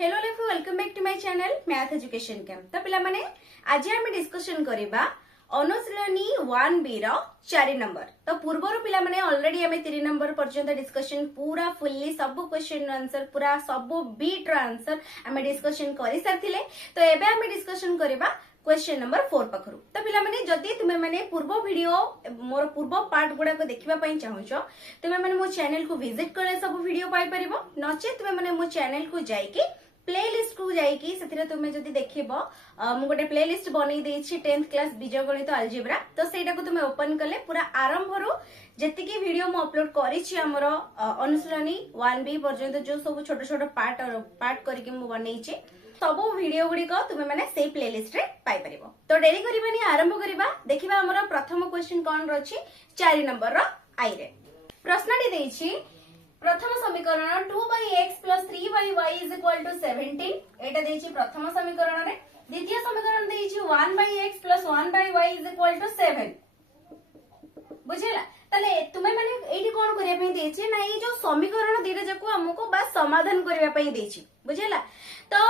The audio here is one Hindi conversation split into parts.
हेलो लेफु welcome back to my channel math education camp. तो पिला माने आज हम डिस्कशन करिबा अनुशीलनी 1B रो 4 नंबर। तो पूर्वर पिला माने ऑलरेडी हमें 3 नंबर पर्यंत डिस्कशन पूरा फुल्ली सब क्वेश्चन आंसर पूरा सब बीट रो आंसर हमें डिस्कशन करि सारथिले। तो एबे हमें डिस्कशन करिबा क्वेश्चन नंबर 4 पाखरु। तो पिला माने जदि तुमे माने पूर्व वीडियो मोर पूर्व पार्ट गुडा को देखिबा पई चाहूछो तुमे माने मो चैनल को विजिट करले सब वीडियो पाई परिबो, नचे तुमे माने मो चैनल को जाईकी प्लेलिस्ट को जाईकी सेथिरे तुमे जदि देखिबो मु गोटे प्लेलिस्ट बनै देछि 10th क्लास बीजगणित अलजेब्रा। तो सेटा को तुमे ओपन कले पूरा आरंभ रु जेतिकी वीडियो मु अपलोड करिछि हमरो अनुशीलनी 1B पर्यंत जो सब छोट छोट पार्ट करके मु बनैछि सब वीडियो गुडी को तुमे माने सेही प्लेलिस्ट रे पाई परिबो। तो डेरी करिबानी आरंभ करिबा। देखिबा हमरो प्रथम क्वेश्चन कोन रछि 4 नंबर रो आई रे प्रश्नटी देछि प्रथम समीकरण 2x + 3y is equal to 17 एटा देछि प्रथम समीकरण रे। द्वितीय समीकरण देछि 1x + 1y is equal to 7 बुझिला। तले तुमे माने एठी कोन करिया पई देछि ना ई जो समीकरण दिरे जको हमको बस समाधान करिया पई देछि बुझिला। तो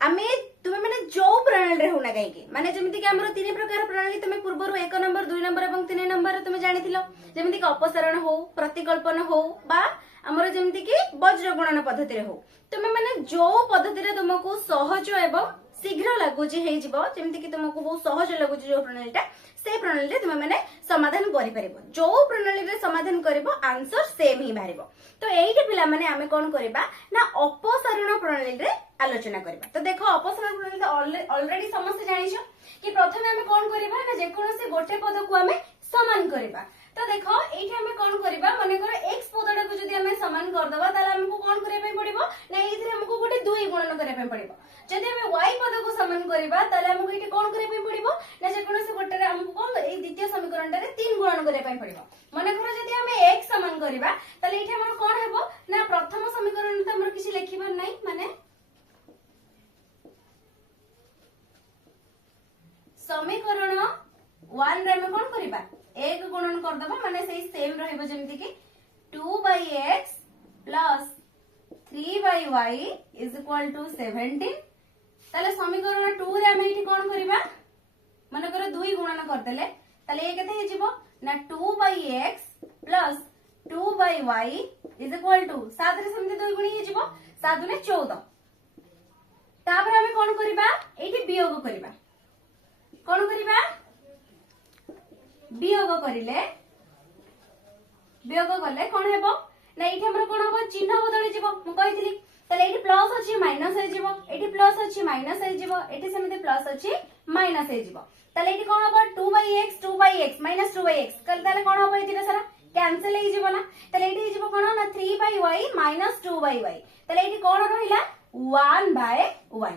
आमे तुमे माने जो प्रणाली रे होना गायके माने जेमिति कि हमरो तीन प्रकार प्रणाली तुमे पूर्वरु 1 नंबर 2 नंबर एवं 3 नंबर तुमे जानिथिलो जेमिति कि अपसरण हो प्रतिकल्पन हो बा हमरो जेमिति कि वज्र गुणन पद्धति रे हो तुमे माने जो पद्धति रे तुमको सहज एवं शीघ्र लागुची हे जिवो जेमिति कि तुमको बहुत सहज लागुची जो प्रणालीटा से प्रणाली रे तुमे माने समाधान करि परिबो। जो प्रणाली रे समाधान करिवो आंसर सेम ही बारिबो। तो एइटे पिला माने आमे कोन करिबा ना अपसरण प्रणाली रे आलोचना करिबा। तो देखो अपसरण प्रणाली ऑलरेडी समस्त जानिछो कि प्रथमे आमे कोन करिबा ना जे कोनोसी गोटे पद को आमे समान करिबा। तो देखो एठी हमें कोन करिबा माने करो x पदडा को जदी हमें समान कर दबा ताले हमको कोन करिया पय पड़िबो ना एथिरे हमको गोटे 2 गुणन करिया पय पड़िबो। जदी हमें y पद को समान करिबा ताले हमको एठी कोन करिया पय पड़िबो ना जे कोनोसी गोटे रे हमको कोन ए द्वितीय समीकरण रे 3 गुणन करिया पय पड़िबो। माने करो जदी हमें x समान करिबा ताले एठी हमर कोन हेबो ना प्रथम समीकरण त हमर किछि लेखिबार नै माने समीकरण 1 रे हम कोन करिबा एक गुणन कर दबा माने सही सेम रहइबो जेमिति कि 2x + 3y is equal to 17। ताले समीकरण 2 रे हम एठी कोन करिबा माने कर 2 गुणन कर देले ताले ए केते हे जिवो ना 2x + 2y is equal to 7 रे समिति 2 गुणी हे जिवो 7 ने 14। तापर हम कोन करिबा एठी वियोग करिबा कोन करिबा वियोग करिले वियोग करले कोन हेबो ना एठी हमर कोन हेबो चिन्ह बदली जिवो मु कहितली तले एठी प्लस अछि माइनस हे जिवो एठी प्लस अछि माइनस हे जिवो एठी समिति प्लस अछि माइनस हे जिवो तले एठी कोन हेबो 2x - 2x कल तले कोन हेबो एठी सारा कैंसिल हे जिवो ना तले एठी हे जिवो कोन ना 3y - 2y तले एठी कोन रहिला 1/y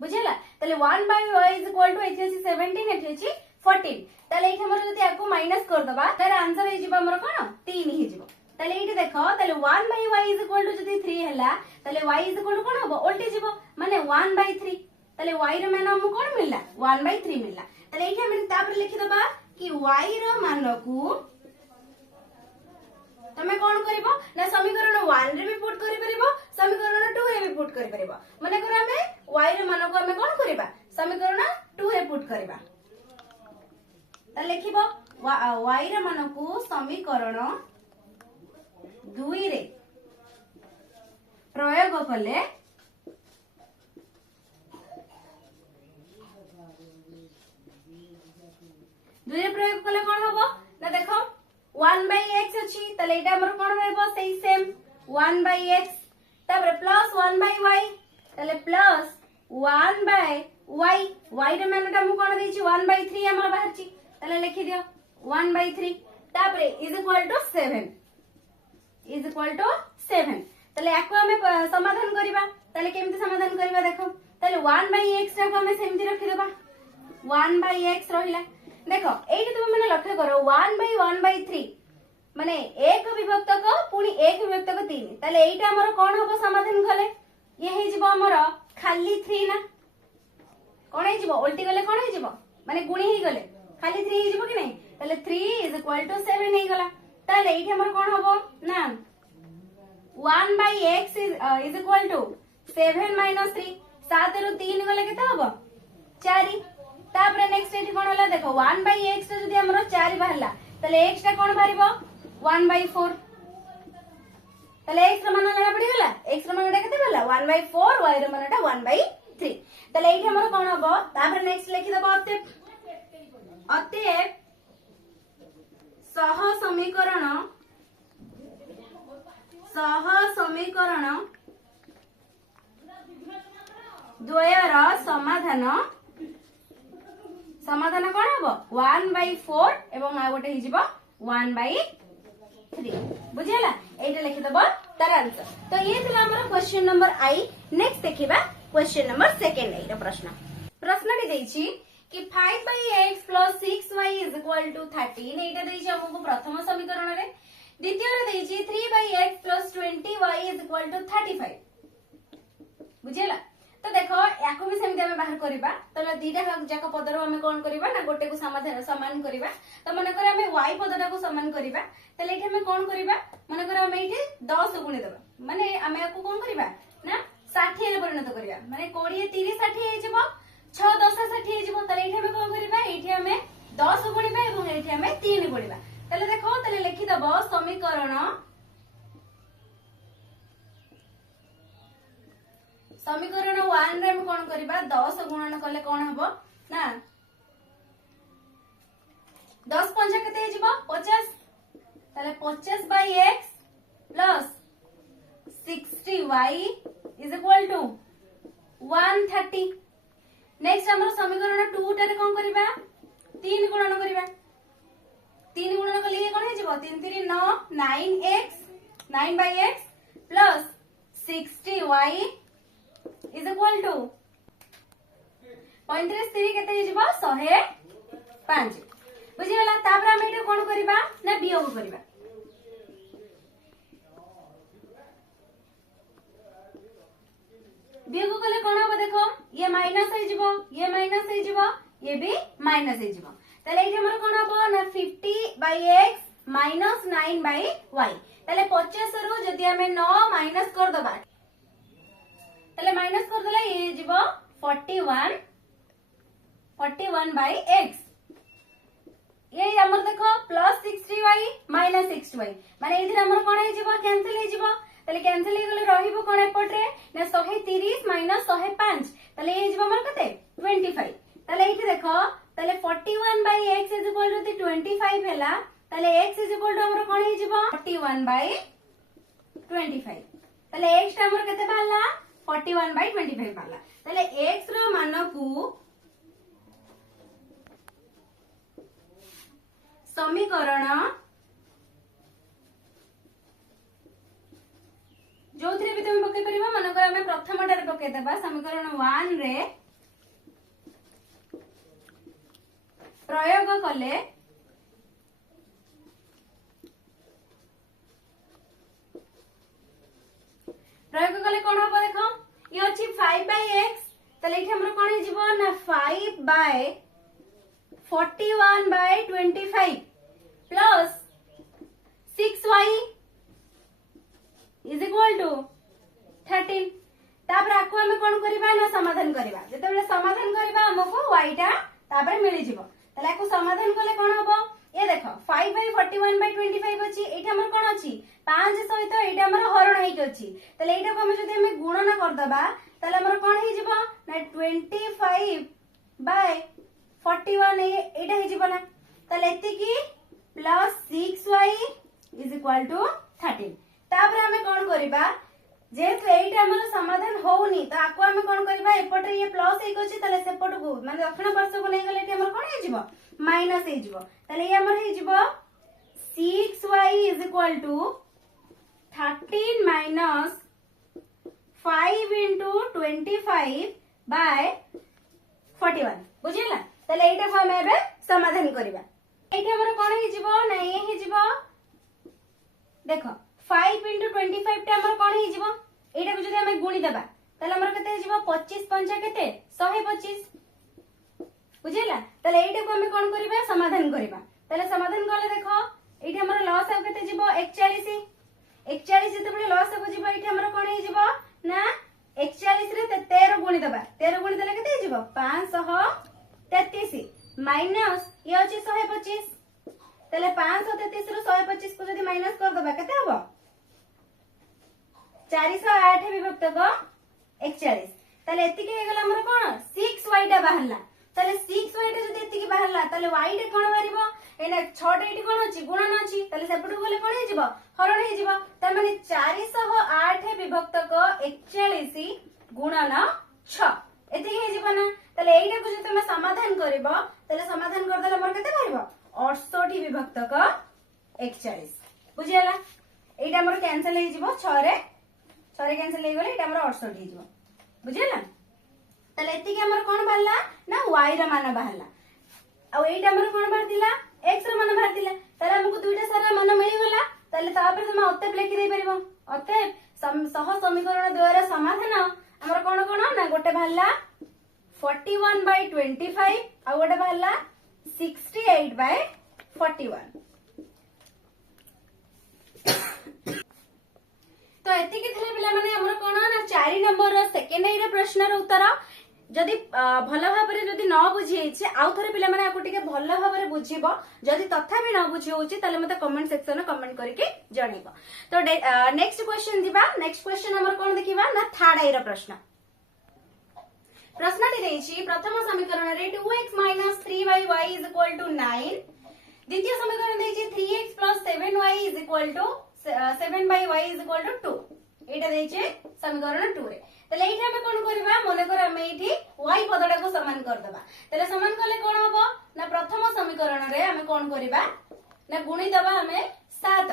बुझिला। तले 1/y is equal to एठी अछि 17 एठी अछि 14 ताले एठी हमर जति आको माइनस कर दबा तार आंसर हे जिबा हमर कोन 3 हे जिवो। ताले एठी देखो ताले 1/y is equal to जति 3 हैला ताले y is equal to कोन हबो उल्टी जिवो माने 1/3 ताले y रो मान हम कोन मिलला 1/3 मिलला। ताले एठी हम तापर लिखि दबा कि y रो मान को तमे कोन करिवो ना समीकरण 1 रे भी पुट करि परिबो समीकरण 2 रे भी पुट करि परिबो। माने कर हमें y रो मान को हमें कोन करिबा समीकरण 2 रे पुट करिबा त लिखिबो y रे मान को समीकरण 2 रे प्रयोग कले कोन हबो ना देखो 1/x अछि तले एटा हमर कोन रहबो सही सेम 1/x तबरे प्लस 1/y तले प्लस 1/y y रे मानटा मु कोन देछि 1/3 हमर बाहरछि तले लिखि दियो 1/3 तापरे इज इक्वल टू 7 तले याको हमें समाधान करिबा तले केमति समाधान करिबा देखो तले 1/x रा को हमें सेमति रखि देबा 1/x रहिला। देखो एठी तुम माने लक्ष्य करो 1/1/3 माने एक विभक्त को पुनी एक विभक्त को 3 ताले एटा हमर कोन हबो समाधान कले ये हे जिवो हमर खाली 3 ना कोन हे जिवो उल्टी गले कोन हे जिवो माने गुणी हे गले खाली 3 हे जिवो कि नै ताले 3 = 7 हे गला ताले एठी हमर कोन हबो ना 1/x is equal to 7 minus 3 7 रु 3 गले केते हबो 4 तापर नेक्स्ट एठी कोन होला देखो 1/x रे जदी हमरो 4 बाहरला तले x टा कोन बाहरिबो 1/4 तले x र मान जणा पड़ी गेला x र मानटा केते होला 1/4 y र मानटा 1/3 तले एठी हमरो कोन हबो तापर नेक्स्ट लिखि दबो अतएव सह समीकरण द्वयर समाधान कौन हम 1/4 एवं आ गोटे हिजिबो 1/3 बुझिला एटा लिखि दबो तार आंसर। तो ये थिला हमर क्वेश्चन नंबर आई। नेक्स्ट देखिबा क्वेश्चन नंबर सेकंड एटा प्रश्न टी देछि कि 5/x + 6y = 13 एटा देछि हमको प्रथम समीकरण रे। द्वितीय रे देछि 3/x + 20y = 35 बुझिला। तो देखो याको भी सेमि हम बाहर करबा तो दीटा जाक पदर हम कोन करबा ना गोटे को समाधान समान करबा। तो मन कर हम y पदटा को समान करबा तले एठी हम कोन करबा मन कर हम एठी 10 गुणी देबा माने हम याको कोन करबा ना 60 रे परिणत करबा माने 20 30 60 हे जबो 6 10 60 हे जबो तले एठी हम कोन करबा एठी हम 10 गुणीबा एवं एठी हम 3 गुणीबा तले देखो तले लिखि दबो समीकरण 1 रे हम कोन करबा 10 गुणन कले कोन हबो ना 10 पंजा केते हे जिवो 50 तले 50/x + 60y = 130। नेक्स्ट हमर समीकरण 2 टारे कोन करबा 3 गुणन करबा 3 गुणन कले ये कोन हे जिवो 3 3 9 9/x + 60y = 35 3 केते हे जिवो 105 बुझिगला। तापर हम एटा कोन करबा ना वियोग करबा वियोग कले कोन हो देखो ये माइनस हे जिवो ये माइनस हे जिवो ये भी माइनस हे जिवो तले एठी हमर कोन हो ना 50/x - 9/y तले 50 रु जदी हमें 9 माइनस कर दबा तले माइनस कर देला ये जिवो 41/x ये हमर देखो +60y - 60y माने इधर हमर कोन हे जिवो कैंसिल हे जिवो तले कैंसिल हे गले रहिबो कोन एपटरे ना 130 - 105 तले ये जिवो हमर कते 25 तले एठी देखो तले 41/x = 25 हैला तले x = हमर कोन हे जिवो 41/25 तले x टा हमर कते बाला 41/25 बाला तले x रो मान को समीकरण जो थ्रे भी तुम पके परिबा मन कर हमें प्रथम टारे पके देबा समीकरण 1 रे प्रयोग कले कोन हो देखो ये अछि 5/x तले एठी हमर कोन हे जिवो ना 5/41/25 प्लस 6y = 13 तापर आको हम कोन करबा ना समाधान करबा जते बेले समाधान करबा हमको y टा तापर मिलि जिवो तले आको समाधान कले कोन हबो ये देखो 5/41/25 अछि एठी हमर कोन अछि 5 सहित एठी हमर हरण हेक अछि तले एटा को हम जदी हम गुणन कर दबा तले हमर कोन हे जिवो ना 25/41 एटा हे जिवो ना तले एति की प्लस 6y = 13 तापर हमें कोन करबा जेहेतु एटा हमर समाधान होउनी तो आको हमें कोन करबा एपटे ये प्लस एक अछि तले सेपट को माने दक्षिण पार्श्व को नै गले एटी हमर कोन हे जिवो माइनस हे जिवो तले ये हमर हे जिवो 6y = 13 minus 5 into 25/41 बुझिला तले एटा को हम एबे समाधान करबा एटा हमर कोन हे जिवो ना ये हे जिवो देखो 5 into 25 टा हमर कोन हे जिवो एटा को जदी हम गुणी देबा तले हमर कते हे जिवो 25 पंजा केते 125 बुझिला तले एटा को हम कोन करबा समाधान करबा तले समाधान करले देखो एटा हमर लॉस आ केते जिवो 41 जते लॉस हो जिवो एठी हमर कोन हे जिवो ना 41 जीवो 533 माइनस ये अछि 125 तले 533 रु 125 को जदी माइनस कर दबा केते हबो 408 विभक्तक 41 तले एतिके हे गेला हमर कोन 6y टा बाहरला तले 6y टा जदी एतिके बाहरला तले y टा कोन बारिबो एना 6 टा एटी कोन अछि गुणन अछि तले सेपटु गले कोन हे जिवो हरण हे जिवो त माने 408 विभक्तक 41 गुणन 6 एतिके हे जिवो ना तले एइटा को जदी हम समाधान करबो तले समाधान कर देला हमर केते बारिबो 68 विभक्तक 41 बुझियाला एइटा हमर कैंसिल हे जिवो 6 रे कैंसिल हे गले एइटा हमर 68 हे जिवो बुझियाला तले एतिके हमर कोन बाहरला ना y रा मान बाहरला आ एइटा हमर कोन बाहरतिला x रा मान बाहरतिला तले हमकु दुइटा सारा मान मिली गला तले तापर तुम अतएव लिखि दे परिबो अतएव सह समीकरण द्वारा समाधान हमर कोन कोन ना गोटे बाहरला 41/25 आ गोटे बाहरला 68/41 तो एतिके थिले पिला माने हमर कोन ना 4 नंबर रो सेकंड एरा प्रश्न रो उत्तर जदि भल भाबरे जदि न बुझी हेछि आउ थरे पिला माने आको टिके भल भाबरे बुझिबो जदि तथापि न बुझी होछि तले मते कमेंट सेक्शन में कमेंट करके जणैबो तो नेक्स्ट क्वेश्चन दिबा नेक्स्ट क्वेश्चन हमर कोन देखिबा ना थर्ड एरा प्रश्न प्रश्नटी देछि प्रथम समीकरण रे 2x 3y = 9 द्वितीय समीकरण देछि 3x 7y 7/y 2 एटा देछि समीकरण 2 रे तले एइठा हम कोन करबा मने कर हम एइठी y पदडा को समान कर देबा तले समान करले कोन हबो ना प्रथम समीकरण रे हम कोन करबा ना गुणी देबा हमें 7 त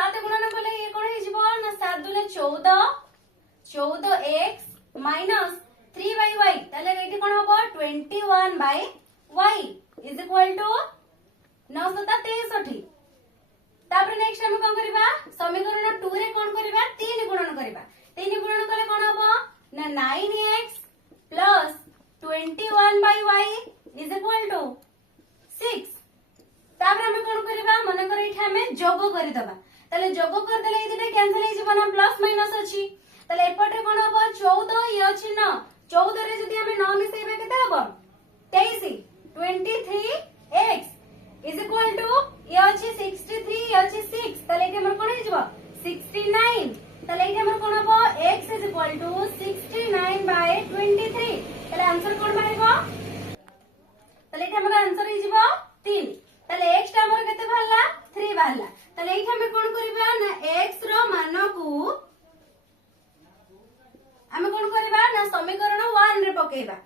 7 गुणन करले ये कोन हे जिवो ना 7 दुले 14x - 3y तले एइठी कोन हबो 21/y = 963 तापर नेक्स्ट हम कोन करबा समीकरण 2 रे कोन करबा 3 गुणन करबा 3 गुणन करले कोन हबो ना 9x + 21/y = 6 तापर हम कोन करबा मन कर इठा हम जोग कर देबा तले जोग कर देले ई दुटा कैंसिल हे जिवो ना प्लस माइनस अछि तले एपटे कोन हबो 14 ई अछि ना 14 रे जदी हम 9 मिसेबे केते हबो 23 23x = ये अछि 63 ये अछि 6 तले के हमर कोन हे जिवो 69 तले एठी हमर कोन हबो x = 69/23 तले आंसर कोन बारिबो तले एठी हमर आंसर हे जिवो 3 तले x टा हमर केते बाहरला 3 बाहरला तले एठी हम कोन करबा ना x रो मान को हम कोन करबा ना समीकरण 1 रे पकेबा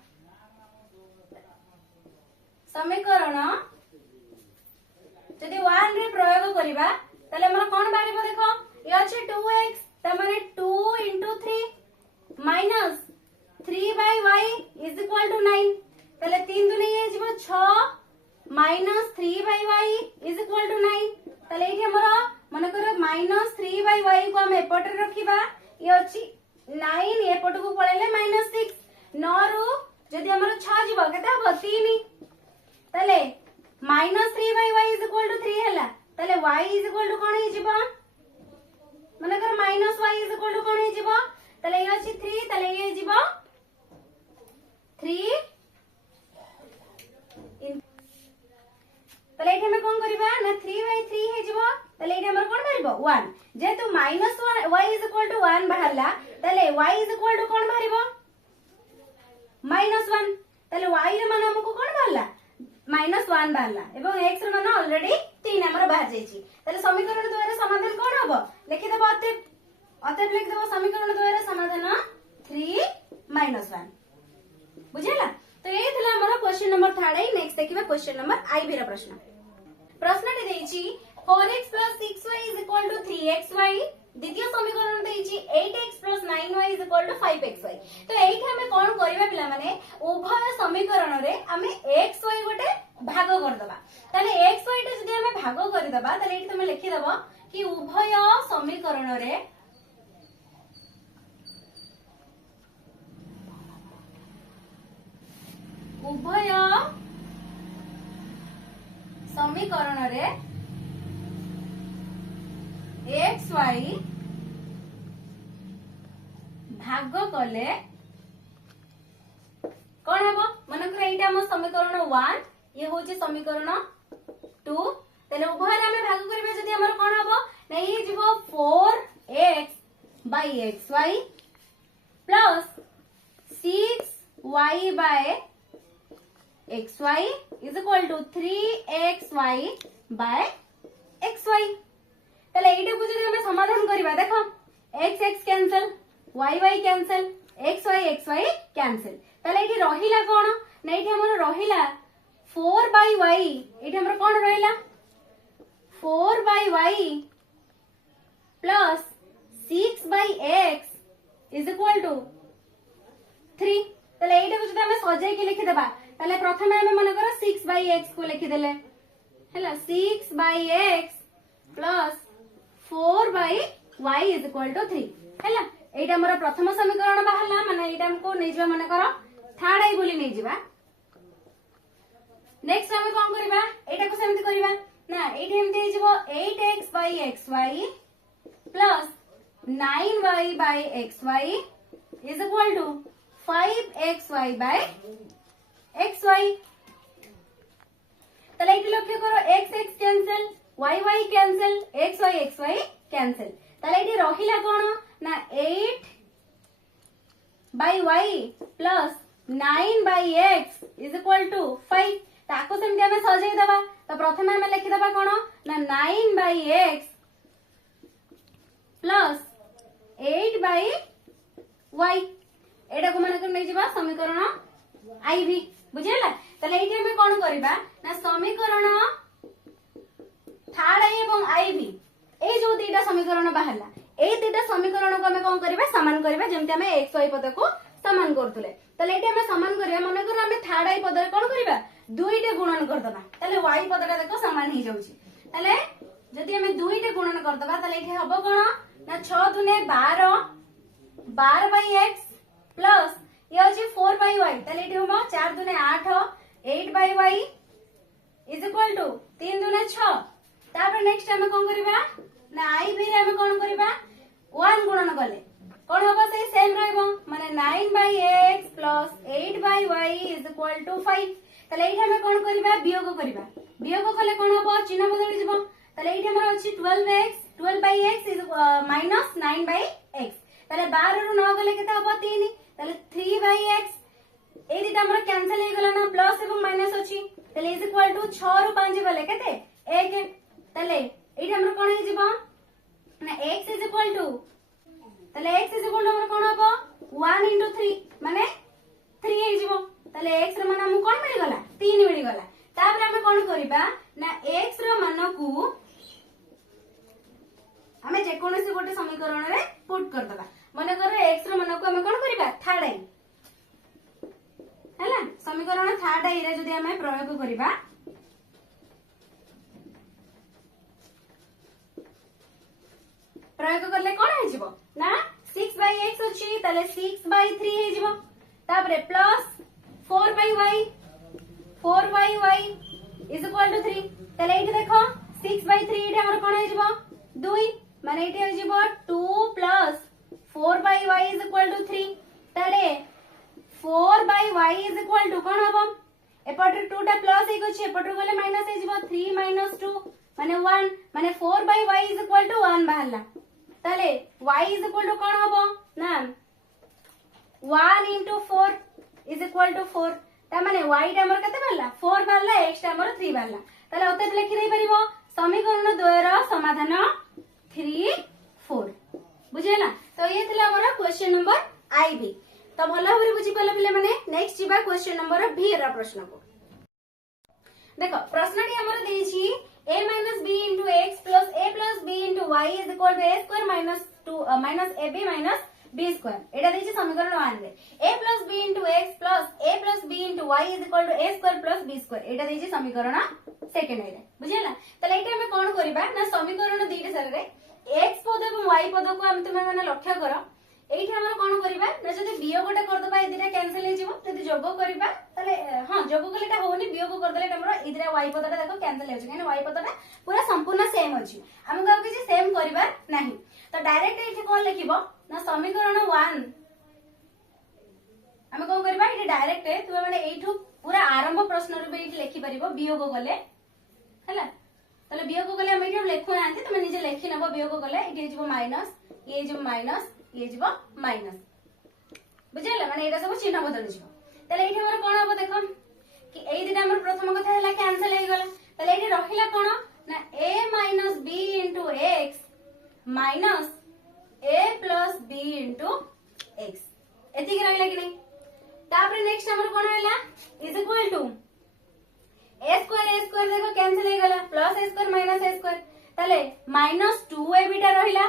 समीकरण जदि 1 रे प्रयोग करिबा तले हमर कोन बारिबो देखो ये अछि 2x त माने 2 * 3 माइनस 3/y = 9 तले 3 दुने ये जिवो 6 माइनस 3/y = 9 तले एठी हमर मन कर माइनस 3/y को हम एपट रखिबा ये अछि 9 एपट को पळेले -6 9 रु जदि हमर 6 जिवो केते हबो 3 तले -3/y = 3 हला तले y = कोन हे जिवो माने कर -y = कोन हे जिवो तले ये अछि 3 तले ये जिवो 3 तले एठी हम कोन करबा ना 3/3 हे जिवो तले एठी हमर कोन बारिबो 1 जेतु -y = 1 बाहरला तले y = कोन बारिबो -1 तले y रे मान हमको कोन बाहरला -1 बाहरला एवं x रे मान ऑलरेडी 3 हमर बाहर जाईची तले समीकरण द्वारा समाधान कोन हबो लिखि देबो अतएव लिखि देबो समीकरण द्वारा समाधान 3 - 1 बुझिला तो ये थिला हमर क्वेश्चन नंबर 3 नेक्स्ट देखिबा क्वेश्चन नंबर आई बी रा प्रश्नटी देइची 4x + 6y = 3xy द्वितीय समीकरण देइची 8x + 9y = 5xy तो एठी हमें कोन करबा पिला माने उभय समीकरण रे हमें xy गोटे भाग कर दबा तले xy टे जदी हमें भाग कर दबा तले एठी तुम लिखि दबो कि उभय समीकरण रे उभय समीकरण रे xy भाग कले कौन हम मनकर ये आम समीकरण 1 ये हूँ समीकरण 2 तेल उभय आम भाग करा जदि आम कौन हम ना ये जीव 4x by xy plus 6y by xy is equal to 3xy by xy ताले एटे को जदि हमें समाधान करबा देखो x x cancel y y cancel x y cancel ताले एटी रहिला कोन ना एटी हमर रहिला 4 by y एटी हमर कोन रहिला 4 by y plus 6 by x is equal to 3 ताले एटा को जदि हमें सजाई के लिखि देबा ताले प्रथमे हमें मन कर 6 by x को लिखि देले हैला 6 by x plus 4 by y is equal to 3 हैला एटा हमर प्रथम समीकरण बाहरला माने एटा हमको नै जबा मन कर थर्ड आई बोली नै जबा नेक्स्ट हम कोन करबा एटा को सेमति करबा ना एटा हमते हे जबो 8x by xy plus 9y by xy is equal to 5xy by xy ताले एटी लक्ष्य करो x x cancel y y cancel x y cancel ताले एटी रहिला कोन ना 8 by y plus 9 by x is equal to 5 ताको सेमति हमें सजाई देबा तो प्रथमे हमें लिखि देबा कोन ना 9 by x plus 8 by y एटा को माने नै जिबा समीकरण आईवी बुझिला ताले एटी हमें कोन करबा ना समीकरण थर्ड आई एवं आईवी ए जो दुईटा समीकरण बाहरला ए दुईटा समीकरण को हमें कोन करबा समान करबा जेमति हमें x y पद को समान करथुले ताले एटी हमें समान करबा माने कर हमें थर्ड आई पद रे कोन करबा दुईटे गुणन कर दबा ताले y पदटा देखो समान ही जाउची ताले जदि हमें दुईटे गुणन कर दबा ताले एठी हबो कोन ना 6 दुने 12 12 by x प्लस ये होची 4 by y ताले एठी हबो 4 दुने 8 8 by y is equal to 3 दुने 6 तापर नेक्स्ट हम कोन करबा ना आई भी हम कोन करबा 1 गुणन करले कोन होबो से सेम रहबो माने 9 by x plus 8 by y is equal to 5 ताले एठी हम कोन करबा वियोग कले कोन होबो चिन्ह बदल जिवो ताले एठी हमर अछि 12 by x is minus 9 by x ताले 12 रु 9 गले केते होबो 3 ताले 3 by x ए दिटा हमर कैंसिल हे गला ना प्लस एवं माइनस अछि ताले इज इक्वल टू 6 रु 5 गले केते 1 ताले एठी हमर कोन हे जिवो ना x is equal to ताले x is equal to हमर कोन होबो 1 into 3 माने 3 हे जिवो ताले x रो मान हम कोन मिल गला 3 मिल गला तापर हम कोन करबा ना x रो मान को हमें जे कोनसी गोटे समीकरण रे पुट कर दबा माने कर x रो मान को हम कोन करबा थर्ड आई हैला समीकरण थर्ड आई रे जदी हमें प्रयोग करबा प्रयोग करले कोन हे जिवो ना 6 by x अछि ताले 6 by 3 हे जिवो तापरे plus 4 by y is equal to 3 ताले एठी देखो 6 by 3 एठी हमर कोन हे जिवो 2 माने एठी हे जिवो 2 plus 4 by y is equal to 3 ताले 4 by y is equal to कोन हबो एपटर 2 टा प्लस हे गछि एपटर गले माइनस हे जिवो 3 minus 2 माने 1 माने 4 by y is equal to 1 बाहरला ताले y is equal to कोन हबो ना 1 into 4 is equal to 4 ता माने y टा हमर कते बाहरला 4 बाहरला x टा हमर 3 बाहरला ताले ओते लिखि दे परिबो समीकरण 2 रो समाधान 3 4 बुझेला तो ये थिला हमर क्वेश्चन नंबर आईबी तो भलो भाबरे बुझी पले पिले माने नेक्स्ट जीवा क्वेश्चन नंबर बी रा प्रश्न को देखो प्रश्नटी हमर देछि a minus b into x plus a plus b into y is equal to a square minus 2 minus ab minus b square एटा देछि समीकरण 1 रे a plus b into x plus a plus b into y is equal to a square plus b square एटा देछि समीकरण सेकंड रे बुझिला तले एटा हम कोन करबा ना समीकरण दीटे सारे रे x पद एवं y पद को हम तुमे माने लक्ष्य करो एठी हमर कोन करबा ना जदी वियोगटा कर दबा एदिरा कैंसिल हे जिवो जदी जोग करबा तले हां जोग कलेटा होनी वियोग कर देले हमर एदिरा y पदटा देखो कैंसिल हे छै y पदटा पूरा संपूर्ण सेम अछि हम कहू कि सेम करबा नाही तो डायरेक्ट एठी कोन लिखिबो ना समीकरण 1 हम कोन करबा एठी डायरेक्ट तुम मैंने एठू पूरा आरंभ प्रश्न रे भी लिखि परिबो वियोग गले हैला तले वियोग गले हम एठू लेखु नांती तुम निजे लेखि नबो वियोग गले एठी जिवो माइनस ये जिवो माइनस बुझिला माने एटा सब चिन्ह बदल जिवो तले एठी हमर कोन हबो देखो कि एई दिना हमर प्रथम कथा हैला कैंसिल हे गला तले एठी रहिला कोन ना a - b * x minus a + b * x एति कि रहिला कि नहीं तापर नेक्स्ट हमर कोन हैला is equal to a square देखो कैंसिल हे गला plus a square - a square तले -2ab टा रहिला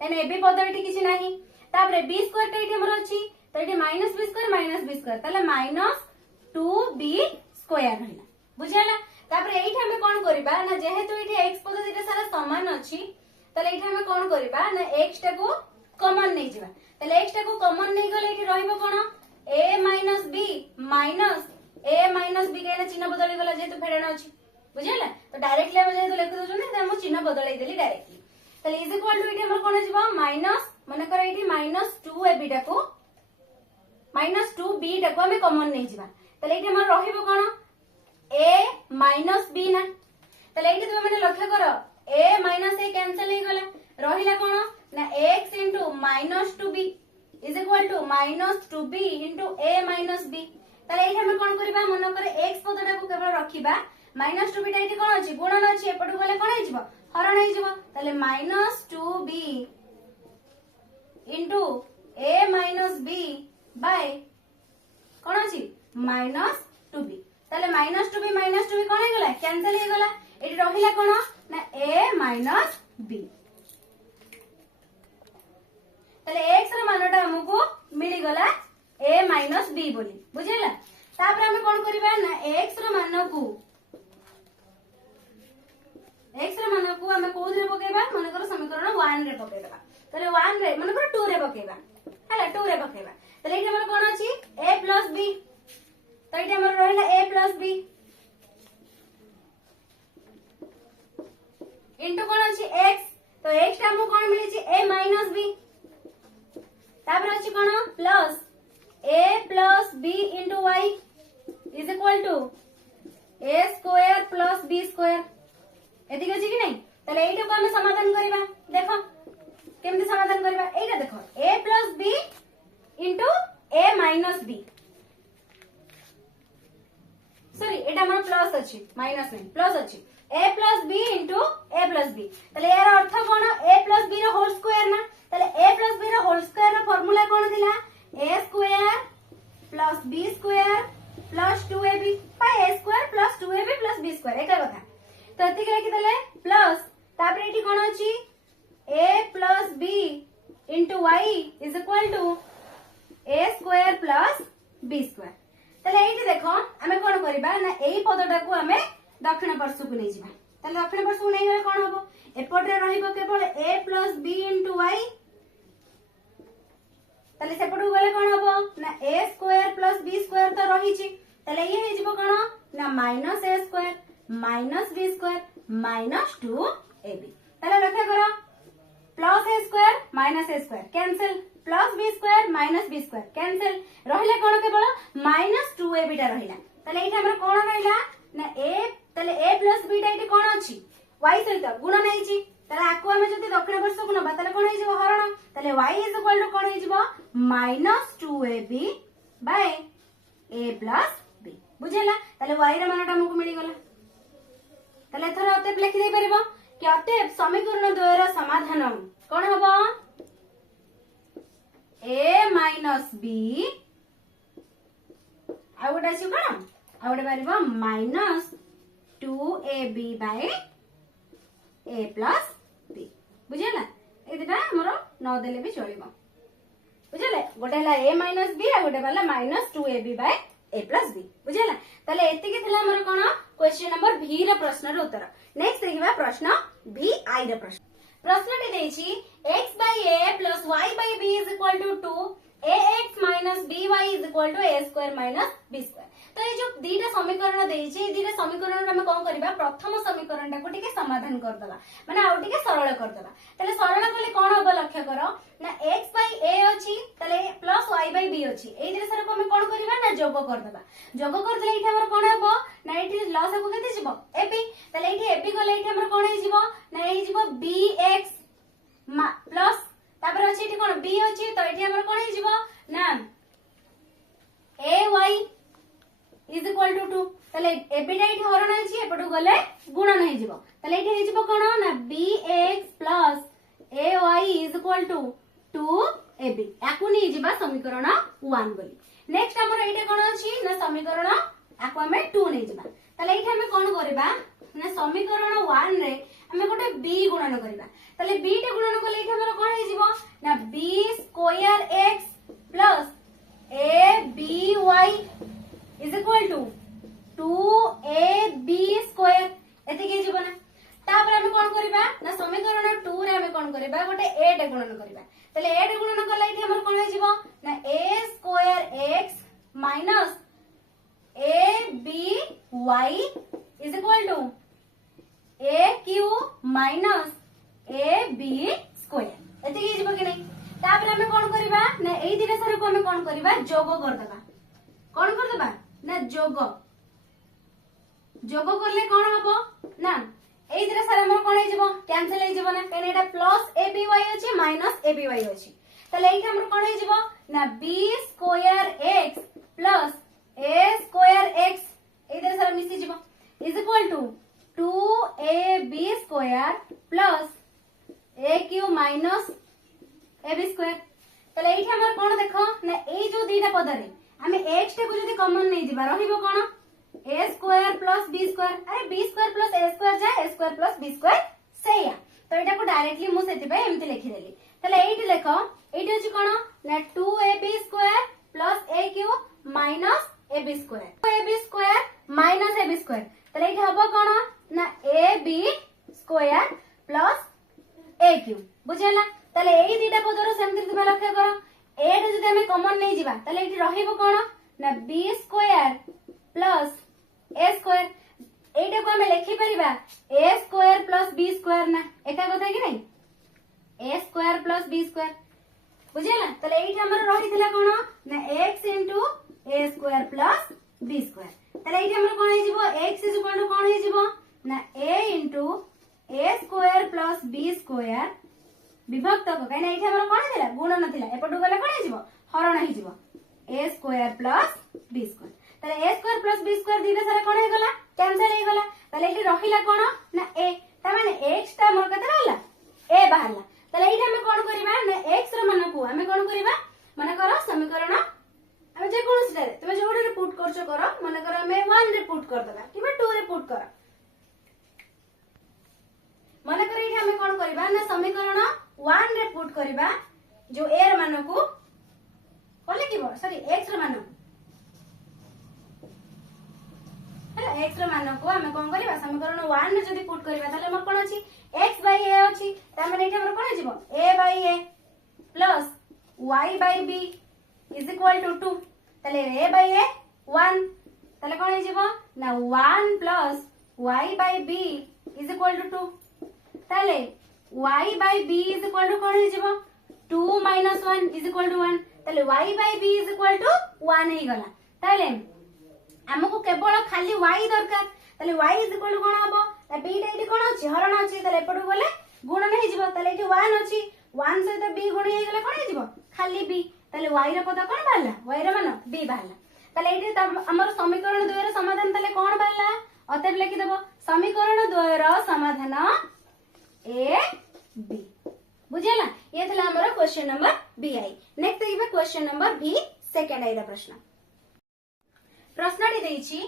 एन ab पद एठी किछि नाही तापर b स्क्वायर टा एठी हमर अछि तो एठी -b स्क्वायर तले -2b स्क्वायर रहिला बुझिला तापर एठी हमें कोन करिबा ना जेहेतु एठी x पद दिटा सारा समान अछि तले एठी हमें कोन करिबा ना x टा को कॉमन नै जिबा तले x टा को कॉमन नै गले एठी रहिबो कोन a - b minus a - b केना चिन्ह बदली गला जेहेतु फेडण अछि बुझिला तो डायरेक्टली हम जेहेतु लिख दउछु नै हम चिन्ह बदलै देली डायरेक्टली तले इज इक्वल टू एठी हमर कोन जिबा माइनस माने कर एठी -2ab टा को -2b टा को हमें कॉमन नै जिबा तले एठी हमर रहिबो कोन a - b ना तले एठी तुम माने लक्ष्य करो a - a कैंसिल हे गला रहिला कोन ना x * -2b is equal to -2b a - b तले एठी हम कोन करबा मन करे x पदटा को केवल रखिबा -2b टा एठी कोन अछि गुणन अछि एपटु गले कोन हे जिवो हरण हे जिवो तले -2b a - b बाय कोन अछि -2b तले -2b कोन हे गला कैंसिल हे गला एठी रहिला कोन ना a - b तले x रो मानटा हमकु मिली गला a - b बोली बुझिला तापर हम कोन करबा ना x रो मानकु हम कोदरे पकेबा मन कर समीकरण 1 रे पकेबा तले 1 रे मन कर 2 रे पकेबा हैला 2 रे पकेबा तले एठी हमर कोन अछि a + b तो एठी हमर रहिला a + b इनटू कोन अछि x तो x टा हमकु कोन मिली छि a - b तापर अछि कोन plus a + b * y is equal to a square + b square एति अछि कि नहीं तले एटा को हम समाधान करिबा देखो केमति समाधान करिबा एटा देखो a + b * a - b sorry एटा हमर प्लस अछि माइनस नहीं प्लस अछि a + b * a + b तले यार अर्थ कोन a + b रो होल स्क्वायर ना तले a + b रो होल स्क्वायर रो फार्मूला कोन थिला a square + b square + 2ab by a square + 2ab + b square एका कथा तो एति के लिखि देले प्लस तापर एठी कोन अछि a + b * y is equal to a square + b square तले एठी देखो हमें कोन करिबा ना एई पदटा को हमें दक्षिण पार्श्व को नै जिबा तले दक्षिण पार्श्व नै गले कोन हबो एपट रे रहिबो केवल a + b * y तले सेपटु गले कोन हबो ना a स्क्वायर + b स्क्वायर तो रही छि तले ये हे जिवो कोन ना -a square -b square -2ab तले लक्ष्य करो plus a square -a square cancel plus b square -b square cancel रहिला कोन केवल -2ab टा रहिला तले एठी हमर कोन रहिला ना a तले a + b टा एठी कोन अछि y सहित गुण नै छि तले आकु हम जति दक्षिण पार्श्व गुण बा तले कोन हे जिवो हरण तले y इज इक्वल टू कोन हे जिवो -2ab बाय a + b बुझिला तले y रे मानटा हमकु मिली गला तले थोर अतएव लिखि दे परबो कि अतएव समीकरण द्वयर समाधान कोन हबो a - b आ गोटे अछि कोन आ गोटे परबो -2ab बाय a + b बुझिला ए दिटा हमरो न देले भी चलिबो बुझिले गोटे हला a - b आ गोटे वाला -2ab बाय a + b बुझिला तले एति के थिला हमर कोन क्वेश्चन नंबर v रो प्रश्न रो उत्तर नेक्स्ट देखिबा प्रश्न b i रो प्रश्न टी देछि x/a + y/b = 2 ax - by = a² - b² तो ये जो दीटा समीकरण देछि दीटा समीकरण हम कोन करबा प्रथम समीकरण को टिके समाधान कर दबा माने आ टिके सरल कर दबा तले सरल कले कोन होबो लक्ष्य करो ना x/a अछि तले +y/b बी अछि एई दिने सारा को हम कोन करबा ना जोग कर देबा जोग कर देले एठी हमर कोन हेबो ना एठी लॉस को केते जिवो एबी तले एठी एबी गले एठी हमर कोन हे जिवो ना एही जिवो bx प्लस तापर अछि एठी कोन b अछि तो एठी हमर कोन हे जिवो ना ay इज इक्वल टू 2 तले एबिटा एठी हरण अछि एपटु गले गुणन हे जिवो तले एठी हे जिवो कोन ना bx plus ay is equal to 2ab याकू नै जिबा समीकरण 1 बोली नेक्स्ट हमर एठी कोन अछि ना समीकरण याकू हमें 2 नै जिबा तले एठी हमें कोन करबा ना समीकरण 1 रे हमें गोटे b गुणन करबा तले b टे गुणन करले एठी हमर कोन हे जिवो ना b square x plus aby is equal to 2ab square एते के जीवना तापर हम कोन करबा ना समीकरण 2 रे हम कोन करबा गोटे a टे गुणन करबा तले a टे गुणन करले एठी हमर कोन हे जीवो ना a square x minus aby is equal to aq minus ab square एते के जीवो कि नै तापर हम कोन करबा ना एई दिने सारा को हम कोन करबा जोग कर देबा कोन कर देबा ना जोग जोग करले कोन हबो ना एई दिने सारा हमर कोन हे जिवो कैंसिल हे जिवो ना केने एटा प्लस aby अछि माइनस aby अछि तले एठी हमर कोन हे जिवो ना b square x plus a square x एई दिने सारा मिसी जिवो is equal to 2ab square plus aq minus ab square तले एठी हमर कोन देखो ना एई जो दीटा पद रे हमें x टे को जदी कॉमन नै दिबा रहिबो कोन a square plus b square अरे b square plus a square जाय a square plus b square सेया तो एटा को डायरेक्टली मु सेति पे एमति लिखि देली तले एठी देखो एठी अछि कोन ना 2ab square plus aq minus ab square 2ab square minus ab square तले एठी हबो कोन ना ab स्क्वायर प्लस aq बुझला तले एई दीटा पदर सेमति तुमे लक्ष्य करो एटा जदी हमें कॉमन नै जिबा तले एठी रहिबो कोन ना b square plus a square एटा को हमें लिखि परिबा a square plus b square ना एका कथा कि नै a square plus b square बुझला तले एठी हमर रहिथिला कोन ना x a square plus b square तले एठी हमर कोन हे जिवो x इज इक्वल टू कोन हे जिवो ना a square plus b square विभक्त को काई ना एठी हमर कोन हेला गुणन थिला एपटु गले कोन हे जिवो हरण हे जिवो a square plus b square तले a square plus b square दीटा सारा कोन हे गला कैंसिल हे गला तले एठी रहिला कोन ना a त माने x ता मोर कते रहला a बाहरला तले एठी हम कोन करिबा ना x रो मान को हम कोन करिबा माने करो समीकरण हम जे कोन से तुमे जोडे रे पुट करछो करो माने करो हम 1 रे पुट कर देबा किबा 2 रे पुट करो माने करो एठी हम कोन करिबा ना समीकरण 1 रे पुट करिबा जो a रो मान को कोले किबो सॉरी x रो मान हला x रो मान को हम कोन करिबा समीकरण 1 रे जदी पुट करिबा ताले हमर कोन अछि x by a अछि त माने एठी हमर कोन जिवो a by a plus y by b is equal to 2 ताले a by a 1 ताले कोन जिवो ना 1 plus y by b is equal to 2 ताले y by b is equal to कोन जिवो 2 minus 1 इज इक्वल टू 1 ताले y by b is equal to 1 हे गला ताले हमको केवल खाली y दरकार ताले y इज इक्वल टू कोन हबो ता b टा एठी कोन अछि हरण अछि ताले एपटु गले गुणन हे जिवो ताले एठी 1 अछि 1 सहित b गुण हे गला कोन हे जिवो खाली b ताले y रो पद कोन बाहरला y रो मान b बाहरला ताले एठी हमर समीकरण 2 रो समाधान ताले कोन बाहरला अतएव लिखि देबो समीकरण 2 रो समाधान a b बुझला ये थला हमर क्वेश्चन नंबर b आई नेक्स्ट देखिबा क्वेश्चन नंबर b सेकंड आई रा प्रश्न प्रश्नटी देछि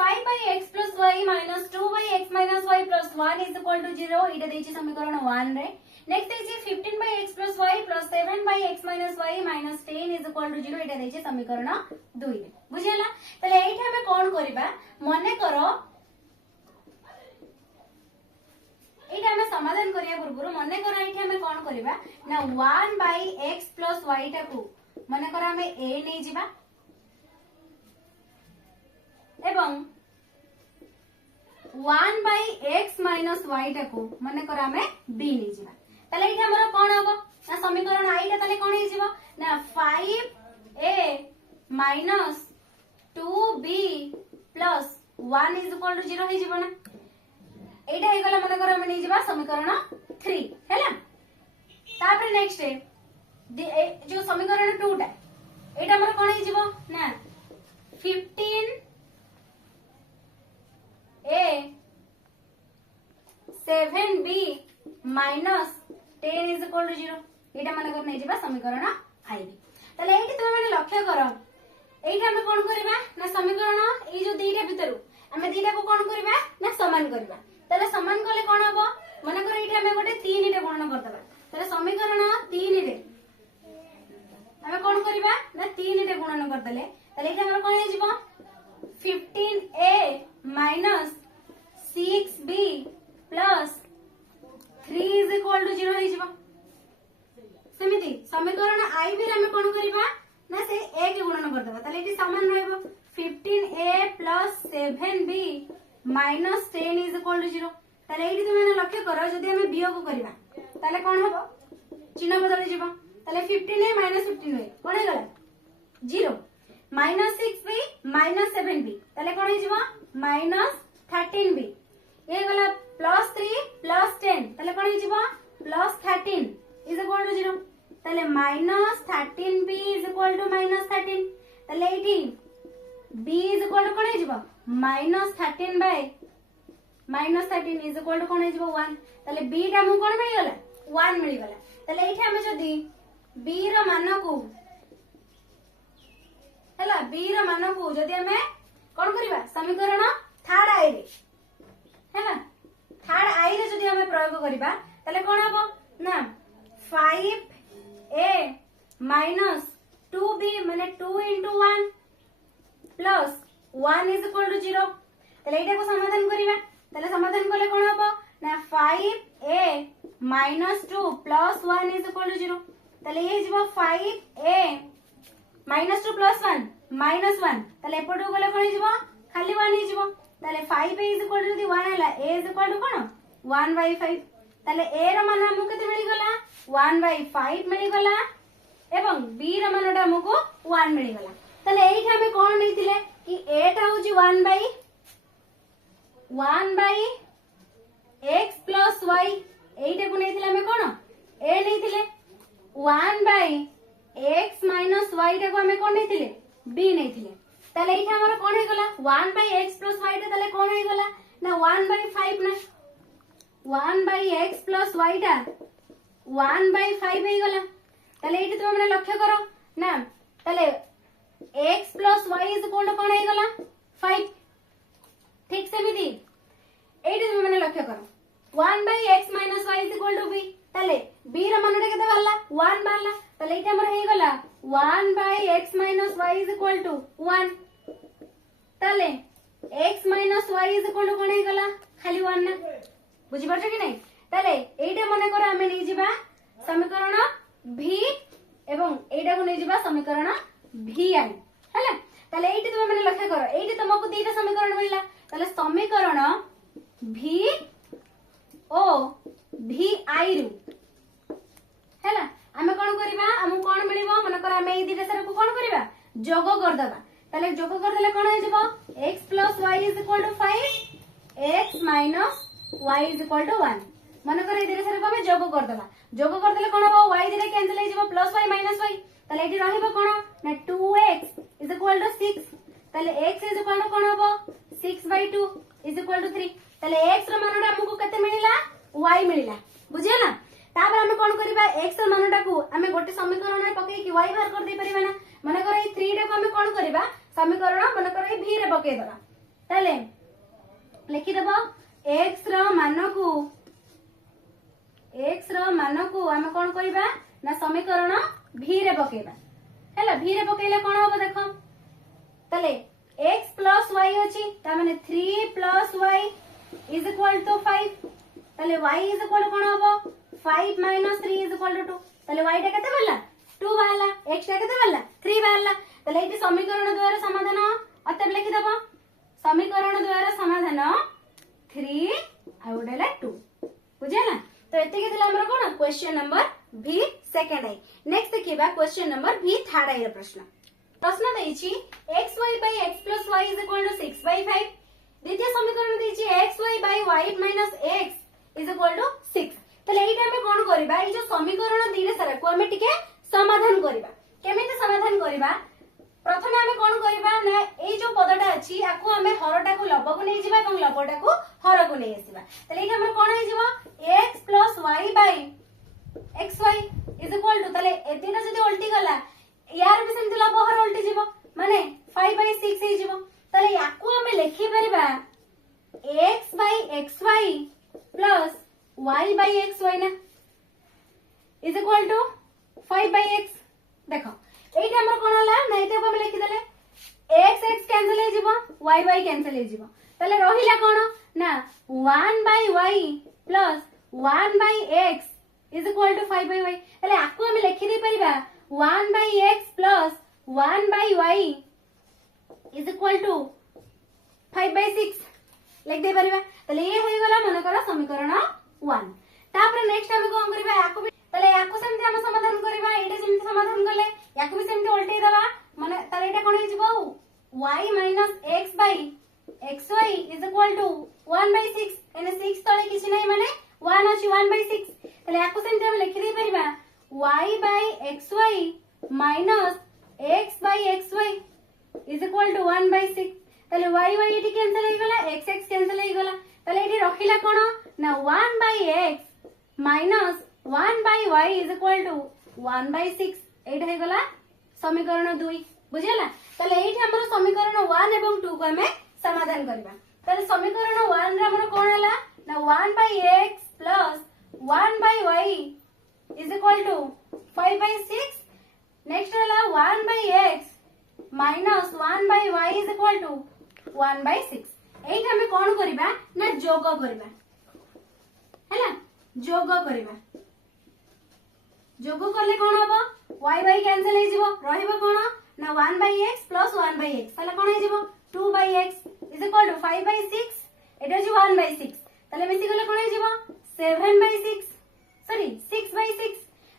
5 by x plus y minus 2 by x minus y plus 1 is equal to 0 इटा देछि समीकरण 1 रे नेक्स्ट देछि 15 by x plus y plus 7 by x minus y minus 10 is equal to 0 इटा देछि समीकरण 2 रे बुझियला तले एठी हमें कोन करबा मने करो एटा हमें समाधान करिया पूर्व मने करो एठी हमें कोन करबा ना 1 by x plus y टा को मने करो हमें a नै जिबा एवं 1 by x minus y टा को मने करा हमें b नै जिबा तले एठी हमर कोन हबो ना समीकरण i टा तले कोन हे जिवो ना 5a minus 2b plus 1 is equal to 0 हो जीवो ना एटा हे गला मन कर हम नै जीवा समीकरण 3 हैला तापर नेक्स्ट जो समीकरण 2 टा एटा हमर कोन हे जीवो ना 15 a 7b minus 10 is equal to 0 एटा मन कर नै जीवा समीकरण 5 तले एठी तुम माने लक्ष्य करो एठी हम कोन करबा ना समीकरण ए जो दुईटा भितरु हमें दुईटा को कोन करबा ना समान करबा तले समान करले कोन हबो मन कर एठी हमें गोटे 3 टे गुणन कर देबा तले समीकरण 3 रे हमें कोन करबा ना 3 टे गुणन कर देले तले एठी हमर कोन हे जीवो 15a minus 6b plus 3 is equal to 0 हो जीवो सेमिति समीकरण आई भी हमें कोन करबा ना से a के गुणन कर देबा तले एठी समान रहबो 15a plus 7b minus 10 is equal to 0 तले एठी तुम लक्ष्य करो जदि हमें वियोग करबा तले कोन हबो चिन्ह बदल जीवो तले 15a माइनस 15a कोन हे गला 0 माइनस 6b माइनस 7b तले कोन हे जीवो माइनस 13b ये गला प्लस 3 प्लस 10 तले कोन हे जीवो प्लस 13 इज इक्वल टू 0 तले minus 13b is equal to minus 13 तले एठी b इज इक्वल टू कोन हे जीवो minus 13 by minus 13 is equal to कोन हे जीवो 1 तले b टा मु कोन मिल गला 1 मिल गला तले एठी हमें जदी b रो मान को हैला b रो मान को जदी हमें कोन करबा समीकरण थर्ड आई रे हैला थर्ड आई रे जदी हमें प्रयोग करबा तले कोन हबो ना 5a माइनस 2b माने 2 into 1 plus 1 is equal to 0 तले एटा को समाधान करबा तले समाधान करले कोन हबो ना 5a minus 2 plus 1 is equal to 0 तले ये जीवो 5a माइनस 2 प्लस 1 माइनस 1 तले एपटो गले कोन जीवो खाली 1 ही जीवो तले 5a इज इक्वल टू 1 हैला a इज इक्वल टू कोन 1/5 तले a रो मान हमकु केते मिली गला 1/5 मिली गला एवं b रो मानटा हमकु 1 मिली गला तले एठी हमें कोन नैतिले कि a टा होची 1/x प्लस y एटा को नैतिले हमें कोन a नैतिले 1/x माइनस y टा को हमें कोन नैतिले b नैतिले तले एठी हमर कोन हे गला 1/x प्लस y टा तले कोन हे गला ना 1/5 ना 1/x प्लस y टा 1/5 हे गला तले एठी तुम हमने लक्ष्य करो ना तले x plus y is equal to कोन हे गला 5 ठीक से भी दी एठी तुम हमने लक्ष्य करो 1/x minus y is equal to b तले b रो मानटा केते बाहरला 1 बाहरला तले एठी हमर हे गला 1/x minus y is equal to 1 तले x minus y is equal to कोन हे गला खाली 1 ना बुझी परछ कि नै तले एटा मने कर हमें नै जिबा समीकरण v एवं एटा को नै जिबा समीकरण vi हैला तले एटी तुम माने लक्ष्य करो एटी तुमको दीटा समीकरण मिलला तले समीकरण v ओ vi रु हैला हमें कोन करबा हम कोन मिलिबो मन कर हमें ए दीटा सारा को कोन करबा जोग कर दबा तले जोग कर देले कोन हे जबो x + y = 5 x - y = 1 मन कर ए दीटा सारा को हमें जोग कर दबा जोग कर देले कोन हो y दीटा कैंसिल हे जबो +y - y तले एटी रहइबो कोन ना 2x = 6 तले x कोन हो 6/2 = 3 तले x रो मानटा हमको कते मिलिला y मिलिला बुझियला तापर हमें कोन करबा x रो मानटा को हमें गोटे समीकरण रे पके कि y बाहर कर दे परिबा ना मन कर ए 3 टा को हमें कोन करबा समीकरण मन कर ए v रे पके दबा तले लिखि दबो x रो मान को हमें कोन करबा ना समीकरण v रे पकेबा हैला v रे पकेले कोन होबो देखो तले x + y अछि ता माने 3 + y = 5 तले y कोन होबो 5 - 3 = 2 तले y टा केते बल्ला 2 बाहरला x टा केते बल्ला 3 बाहरला तले एटी समीकरण द्वारा समाधान अतब लिखि दबो समीकरण द्वारा समाधान 3 आ उडेला 2 बुझियला तो एते के दिला हमर कोन क्वेश्चन नंबर v सेकंड आई नेक्स्ट देखिबा क्वेश्चन नंबर v थर्ड आई रे प्रश्न प्रश्न देछि xy by x plus y is equal to 6/5 द्वितीय समीकरण देछि xy by y minus x is equal to 6 तले एटा हमें कोन करबा ए जो समीकरण दिरे सारा को हमें टिके समाधान करबा केमिति समाधान करबा प्रथमे हमें कोन करबा ना ए जो पदटा अछि याकू हमें हरटा को लब को नै जिबा एवं लबटा को हर को नै आसीबा तले एटा हमें कोन हे जिवो x plus y by xy is equal to तले एतिना जदी उल्टी गला यार भी सेमति लब हर उल्टी जिवो माने 5/6 हे जिवो तले याकू हमें लिखि परिबा x by xy plus y by xy ना is equal to 5/x देखो एटा हमर कोन हला नै ते हम लिखि देले x x कैंसिल हे जिवो y y कैंसिल हे जिवो तले रहिला कोन ना 1/y plus 1/x is equal to 5/y तले आकु हम लिखि दे परिबा 1/x plus 1/y is equal to 5/6 लिख दे परिबा तले ये हे गला मन करा समीकरण 1 तापर नेक्स्ट हम कोन करबा याकु तले याकु सेमति हम समाधान करबा एटा सेमति समाधान करले याकु भी सेमति उल्टे दबा माने तले एटा कोन हे जिवो y minus x by xy is equal to 1/6 एने 6 तले किछि नै माने 1 अछि 1/6 तले याकु सेमति हम लिखि दे परिबा y by xy minus x by xy is equal to 1/6 तले y y एटी कैंसिल हे गला x x कैंसिल हे गला तले एटी रखिला कोन ना 1/x minus 1/y is equal to 1/6 एटा हे गला समीकरण 2 बुझिला तले एठी हमर समीकरण 1 एवं 2 को हमें समाधान करबा तले समीकरण 1 रे हमर कोन हला ना 1/x plus 1/y is equal to 5/6 next हला 1/x minus 1/y is equal to 1/6 एठी हमें कोन करबा ना जोग करबा हैला जोग करबा जोग करले कोन हबो y y कैंसिल हे जिवो रहिबो कोन ना 1/x plus 1/x तले कोन हे जिवो 2/x is equal to 5/6 एटा जे 1/6 तले मिसी गले कोन हे जिवो 7/6 सॉरी 6/6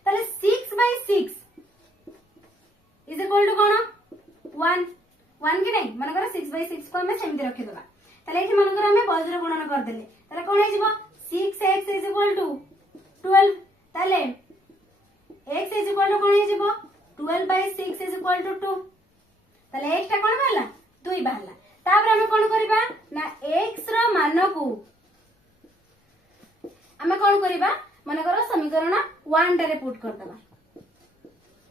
तले 6/6 is equal to कोन 1 1 कि नै मन कर 6/6 को हमें सेमति रखि देबा तले एठी मन कर हमें वज्र गुणन कर देले तले कोन हे जिवो 6x is equal to 12 तले x is equal to कोन हे जिवो 12/6 is equal to 2 तले x टा कोन बाहला 2 बाहला तापर हमें कोन करबा ना x रो मान को हमें कोन करबा मन करो समीकरण 1 रे पुट कर दबा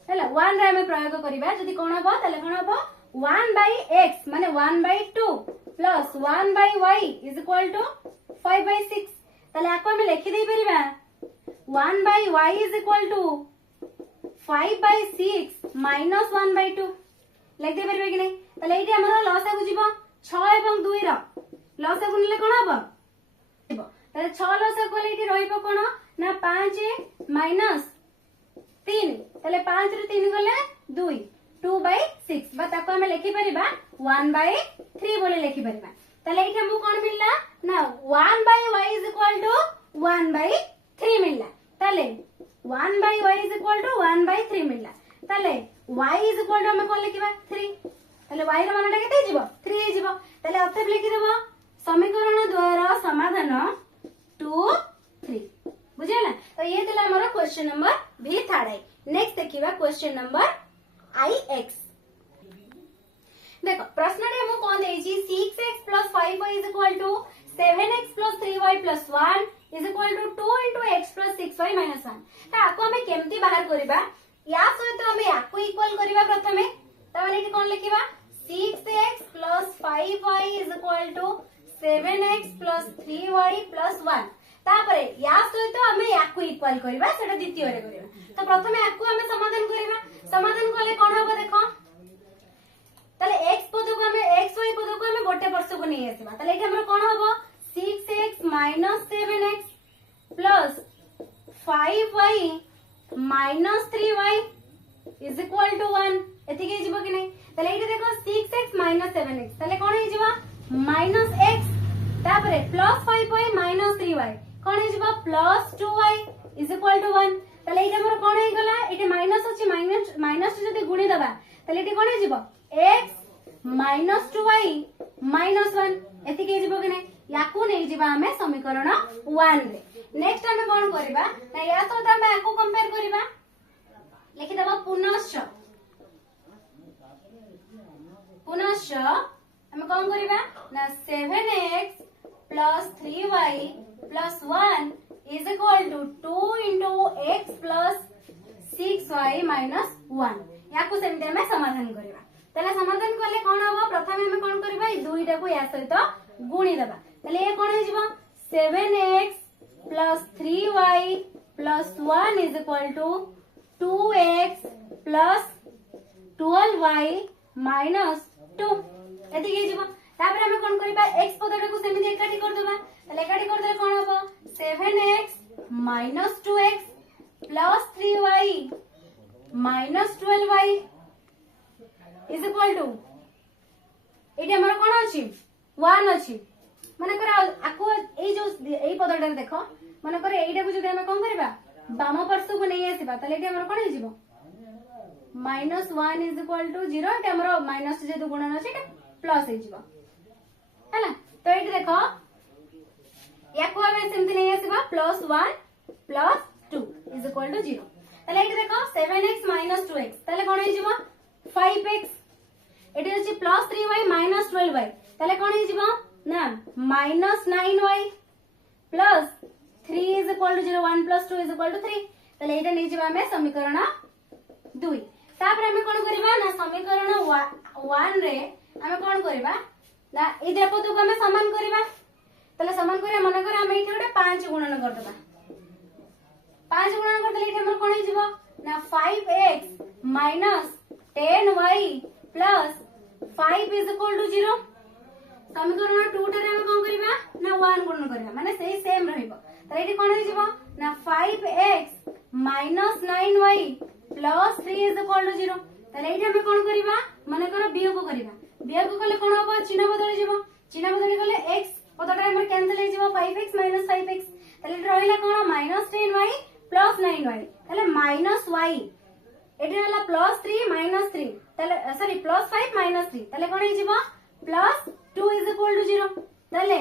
हैला 1 रे हमें प्रयोग करबा जदी कोन हबो तले कोन हबो 1/x माने 1/2 plus 1/y is equal to 5/6 तले आको हमें लिखि दे परिबा 1/y is equal to 5/6 minus 1/2 लिख दे परिबा कि नै तले एठी हमर लसा को जीवो 6 एवं 2 रो लसा गुणले कोन हबो तले 6 लसा को एठी रहिबो कोन ना 5 minus 3 तले 5 रे 3 गले 2 2/6 बा ताको हमें लिखि परिबा 1/3 बोले लिखि परिबा तले एठी हमहु कोन मिलला ना 1/y is equal to 1/3 मिलला तले 1/y is equal to 1/3 मिलला तले y is equal to हमें कोन लिखिबा 3 तले y रो मानटा केते जिवो 3 हे जिवो तले अतः लिखि देबो समीकरण द्वारा समाधान 2 3 बुझिला तो ये दिला हमर क्वेश्चन नंबर भी थाड़ाई नेक्स्ट देखिबा क्वेश्चन नंबर IX देखो प्रश्न रे हम कोन देछि 6x plus 5y is equal to 7x plus 3y plus 1 is equal to 2 into x plus 6y minus 1 त आको हमें केमती बाहर करबा या सहित हमें याको इक्वल करबा प्रथमे त माने कि कोन लिखिबा 6x plus 5y is equal to 7x plus 3y plus 1 तापरे या सहित हमें याको इक्वल करबा सेटा द्वितीय रे करबा तो प्रथमे याको हमें समाधान करबा समाधान करले कोन होबो देखो तले x पद को हमें xy पद को हमें गोटे वर्ष को नहीं आसीबा तले एठी हमर कोन होबो 6x minus 7x plus 5y minus 3y is equal to 1 एति के जिवो कि नै तले एठी देखो 6x minus 7x तले कोन हे जिवो minus x तापरे plus 5y minus 3y कोन हे जिवो plus 2y is equal to 1 तले एठी हमर कोन हे गला एठी माइनस अछि माइनस जदी गुणी दबा ताले एटी कोन हे जिवो x माइनस 2y माइनस 1 एति के जिवो कि नै याकू नै जिवा हमें समीकरण 1 रे नेक्स्ट हमें कोन करबा ना या तो हमें याकू कंपेयर करबा लिखि दबा पुनश्च हमें कोन करबा ना 7x plus 3y plus 1 is equal to 2 into x plus 6y minus 1 याकू सेमते हमें समाधान करबा तले समाधान करले कोन होबो प्रथमे हमें कोन करबा ई दुईटा को या सहित गुणी देबा तले ए कोन हे जिवो 7x plus 3y plus 1 is equal to 2x plus 12y minus 2 एति के जिवो तापर हमें कोन करबा x पदटा को सेमिति एकाठी कर देबा तले एकाठी कर देले कोन होबो 7x minus 2x plus 3y minus 12y is equal to eighty हमर कोन अछि 1 अछि माने कर आको ए जो ए पदटा देखो माने कर एटा को जदि हम कोन करबा बाम पार्श्व को नै आसीबा तले एटी हमर कोन हे जिवो -1 is equal to 0 एटी हमर माइनस जे गुणन अछि एटा प्लस हे जिवो हैला तो एटी देखो याको हमें सेमति नै आसीबा +1 + 2 is equal to 0 तले एटी देखो 7x - 2x तले कोन हे जिवो 5x एटी अछि +3y - 12y तले कोन हे जिवो ना -9y plus 3 is equal to 0 1 + 2 is equal to 3 तले एटा नै जिवो हमें समीकरण 2 तापर हमें कोन करबा ना समीकरण 1 रे हमें कोन करबा ना ए देखो तो हमें समान करबा तले समान करे मन कर हम एठी गोटे 5 गुणन कर देबा 5 गुणन कर देले एठी हमर कोन हे जिवो ना 5x - 10y + 5 is equal to 0 समीकरण 2 रे हम कोन करबा ना 1 गुणन करबा माने सेही सेम रहइबो त एठी कोन हे जिवो ना 5x - 9y + 3 is equal to 0 तले एठी हम कोन करबा माने कर वियोग करबा वियोग कले कोन होबो चिन्ह बदल जिवो चिन्ह बदल गले x पदटा हमर कैंसिल हे जिवो 5x - 5x तले रहिला कोन -10y + 9y तले -y एठी हला +3 - 3 तले सॉरी +5 - 3 तले कोन हे जिवो +2 is equal to 0 तले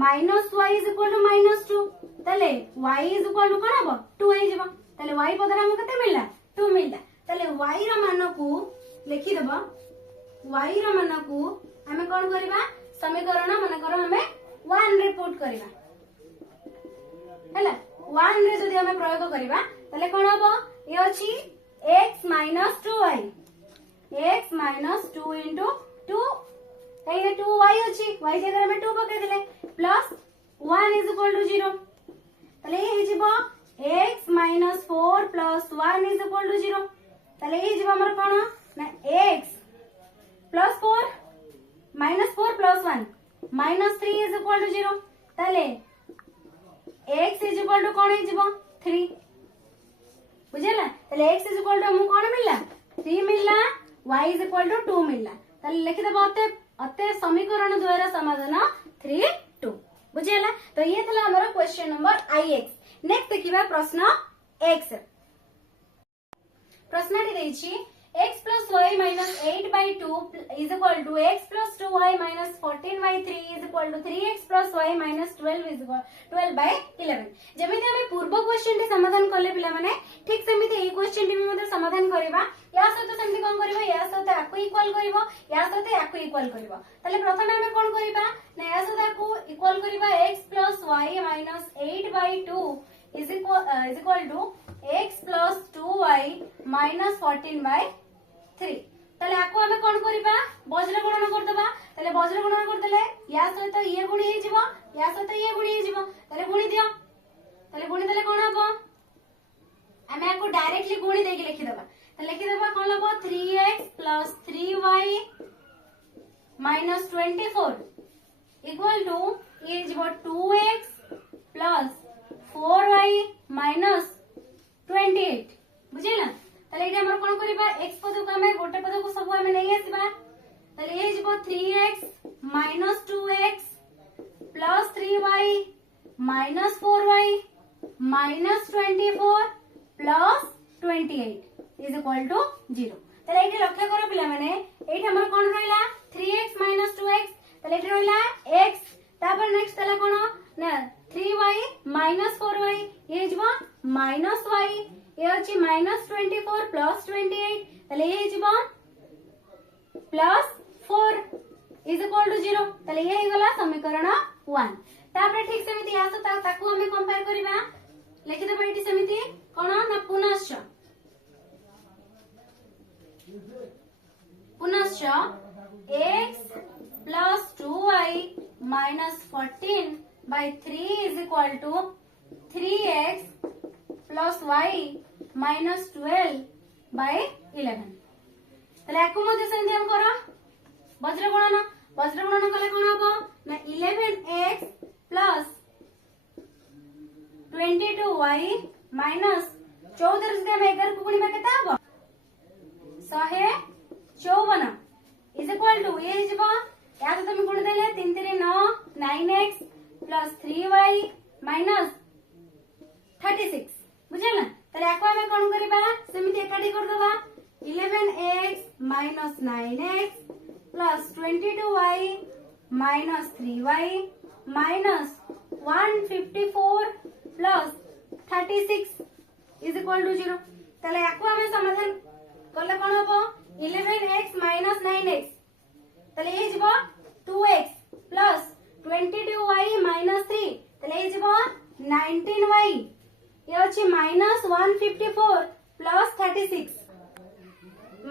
-y is equal to -2 तले y is equal to कोन होबो 2 हे जिवो तले y पदरा हम कते मिलला 2 मिलला तले y रा मान को लिखि देबो y रा मान को हमें कोन करबा समीकरण मन कर हमें 1 रे पुट करबा हैला 1 रे जदि हमें प्रयोग करबा तले कोन होबो ये अछि x - 2y x - 2 into 2 ए 2y अछि y जगह हमें 2 पके दिले प्लस 1 is equal to 0 तले हे जिवो x - 4 + 1 is equal to 0 तले हे जिवो हमर कोन ना x + 4 -4 + 1 -3 is equal to 0 तले x is equal to कोन हे जिवो 3 बुझला तले x is equal to हम कोन मिलला 3 मिलला y is equal to 2 मिलला तले लिखि देबो अते समीकरण द्वारा समाधान 3 2 बुझला तो ये थला हमर क्वेश्चन नंबर ix नेक्स्ट देखिबा प्रश्न x प्रश्न टी देछि x plus y minus 8 by 2 is equal to x plus 2y minus 14 by 3 is equal to 3x plus y minus 12 is equal 12 by 11 जेमिति हमें पूर्व क्वेश्चन टी समाधान करले पिला माने ठीक सेमिति ए क्वेश्चन टी भी मते समाधान करबा या सहित सेमिति कोन करबा या सहित आकु इक्वल करबो या सहित आकु इक्वल करबो तले प्रथमे हमें कोन करबा ना या सहित आकु इक्वल करबा x plus y minus 8 by 2 is equal to x plus 2y minus 14 by 3 तले आको हमें कोन करबा वज्र गुणन कर देबा तले वज्र गुणन कर देले या सहित ये गुणी हे जिवो या सहित ये गुणी हे जिवो तले गुणी दियो तले गुणी देले कोन हबो हमें आको डायरेक्टली गुणी देके लिखि देबा तले लिखि देबा कोन हबो 3x + 3y minus 24 equal to ये जिवो 2x + 4y minus 28 बुझिला तले एटा हमर कोन करबा x पद को हमें गोटे पद को सब हमें नै आसीबा तले ए जिवो 3x - 2x + 3y - 4y - 24 + 28 is equal to 0 তাহলে এইটা লক্ষ্য করো পিলা মানে এইটা আমার কোন রইলা 3x 2x তাহলে এটা রইলা x তারপর নেক্সট তাহলে কোন না 3y 4y ये जब -y ये अछि -24 +28 তাহলে ये जब +4 = 0 তাহলে ये ହେଇଗଲା समीकरण 1 तापर ठीक सेमिति आसो ताकू हमें कंपेयर करिबा लिखि देबा एटी सेमिति कोन ना पुनश्च x plus 2y minus 14 by 3 is equal to 3x plus y minus 12 by 11 তাহলে একু মধ্যে সেন্তি हम करो वज्र गुणन कले कोन हबो ना 11x plus 22y minus 14 से हम 11 को गुणिबा केता हबो 154 is equal to ये जब या तो तुम गुण देले 3 3 9 9x plus 3y minus 36 बुझला तले आको हमें कोन करबा सेमिति एकाडी कर दबा 11x minus 9x plus 22y minus 3y minus 154 plus 36 is equal to 0 तले आको हमें समाधान करले कोन हबो 11x minus 9x तले ये जब 2x plus 22y minus 3 तले ये जब 19y ये अछि minus 154 plus 36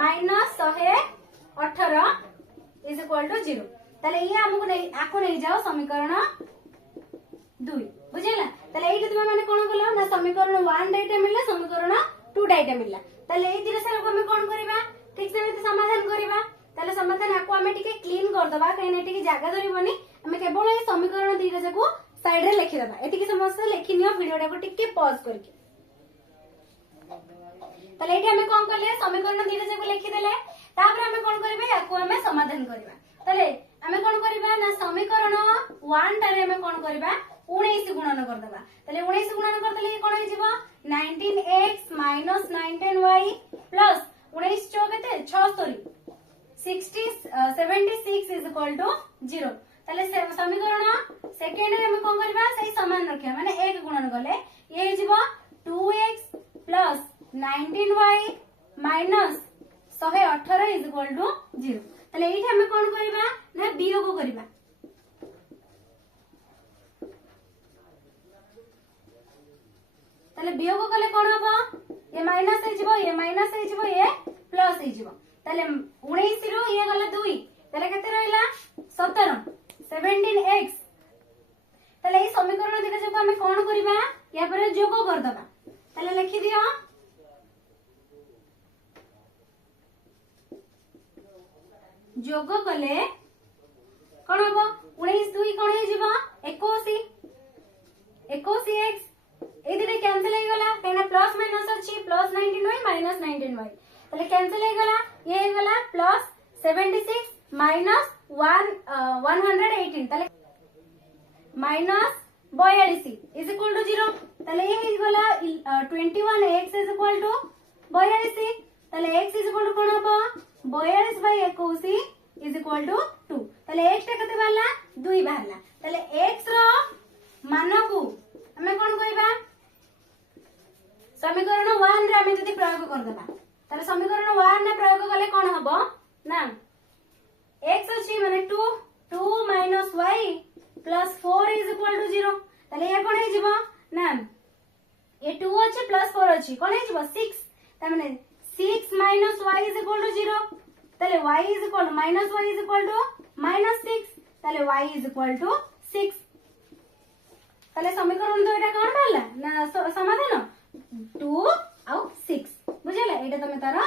minus 118 is equal to 0 तले ये हमको नहीं आको नहीं जाओ समीकरण 2 बुझिला तले एठी तुम माने कोन कलो ना समीकरण 1 डाटा मिलला समीकरण 2 डाटा मिलला तले ए दिरे सारा हम कोन करबा ठीक से समाधान करबा तले समाधान आको हमें टिके क्लीन कर दबा कहीं टिके जागा धरिबनी हमें केवल ए समीकरण दीटा जाको साइड रे लिखि दबा एटी की समस्या लिखि नियो वीडियोटा को टिके पॉज करके तले एठी हमें कोन करले समीकरण दीटा जाको लिखि देले तापर हमें कोन करबे आको हमें समाधान करबा तले हमें कोन करबा ना समीकरण 1 टारे हमें कोन करबा 19 गुणन कर दबा तले 19 गुणन करतले कोन हे जिवो 19x minus 19y plus 19 चौ केते 76 76 is equal to 0 तले समीकरण सेकंड रे हम कोन करबा सही समान रखिया माने 1 गुणन गले ये जिवो 2x plus 19y minus 118 is equal to 0 तले एठी हम कोन करबा ना वियोग करबा तले वियोग कले कोन हबो ये माइनस हे जिवो ये प्लस हे जिवो तले 19 रो ये गला 2 तले केते रहला 17 17x तले ए समीकरण दिले जब हम कोन करबा या पर जोग कर दबा तले लिखि दियो जोग कले कोन हबो 19 2 कोन हे जिवो 21 21x ए दिने कैंसिल हे गला केना प्लस माइनस अछि प्लस 19y माइनस 19y तले कैंसिल हे गला ये हे गला प्लस 76 माइनस 118 तले माइनस 42 इज इक्वल टू 0 तले ये हे गला 21x इज इक्वल टू 42 तले x इज इक्वल टू कोन हबो 42/21 इज इक्वल टू 2 तले x टा कते बाहरला 2 बाहरला तले x रो मान को हमें कोन कहबा समीकरण 1 रे हमें जदी प्रयोग कर देबा ताले समीकरण 1 ने प्रयोग कले कोन हबो ना x अछि माने 2 minus y plus 4 is equal to 0 ताले ये कोन हे जिवो ना ये 2 अछि प्लस 4 अछि कोन हे जिवो 6 ता माने 6 minus y is equal to 0 ताले y is equal to minus y is equal to minus 6 ताले y is equal to 6 ताले समीकरण तो एटा कोन बाला ना समाधान 2 आउ 6 बुझला एटा तमे तार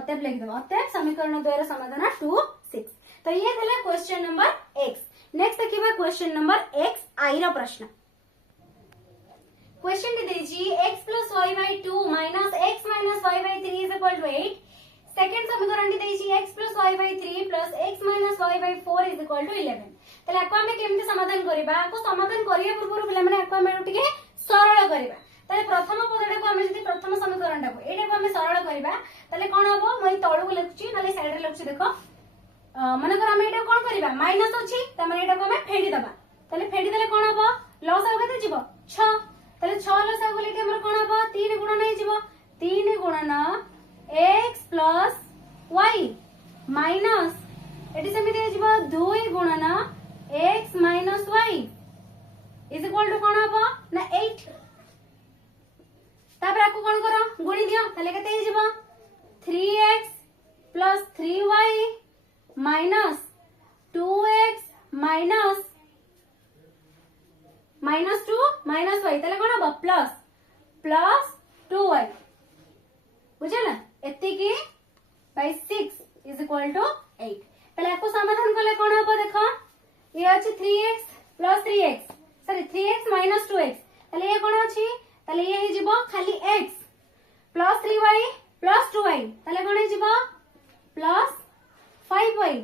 अतेब लिख दबो अतेब समीकरण 2 रा समाधान 2 6 तो ये थले क्वेश्चन नंबर x नेक्स्ट देखिबा क्वेश्चन नंबर x आई रा प्रश्न question they देजी x plus y by 2 minus x minus y by 3 is equal to 8 second समीकरण दे देजी x plus y by 3 plus x minus y by 4 is equal to 11 तले आको हमें केमते समाधान करबा आको समाधान करिया पूर्व पिला माने आको हमें टिके सरल करबा ताले प्रथम पदटा को हमें जदी प्रथम समीकरणटा को एटा को हमें सरल करबा ताले कोन हबो मई तळु को लिखुची नाले साइड रे लिखुची देखो मन कर हम एटा कोन करबा माइनस अछि त माने एटा को हमें फेडी दबा ताले फेडी देले कोन हबो लॉस हो केते जीवो 6 ताले 6 लॉस हो गेले हमर कोन हबो 3 गुणन नै जीवो 3 गुणन x प्लस y माइनस एटी सेमिति जीवो 2 गुणन x minus y is equal to कोन हबो ना 8 तापर आकु कोन करो गुणी दियो ताले केते हे जीवो 3x plus 3y minus 2x minus 2 minus y ताले कोन हबो प्लस 2y बुझला एति की बाय 6 इज इक्वल टू 8 ताले आकु समाधान करले कोन हबो देखो ये अछि 3x plus 3x sorry 3x minus 2x ताले ये कोन अछि ताले ये हे जीवो खाली x plus 3y plus 2y ताले कोन हे जीवो प्लस 5y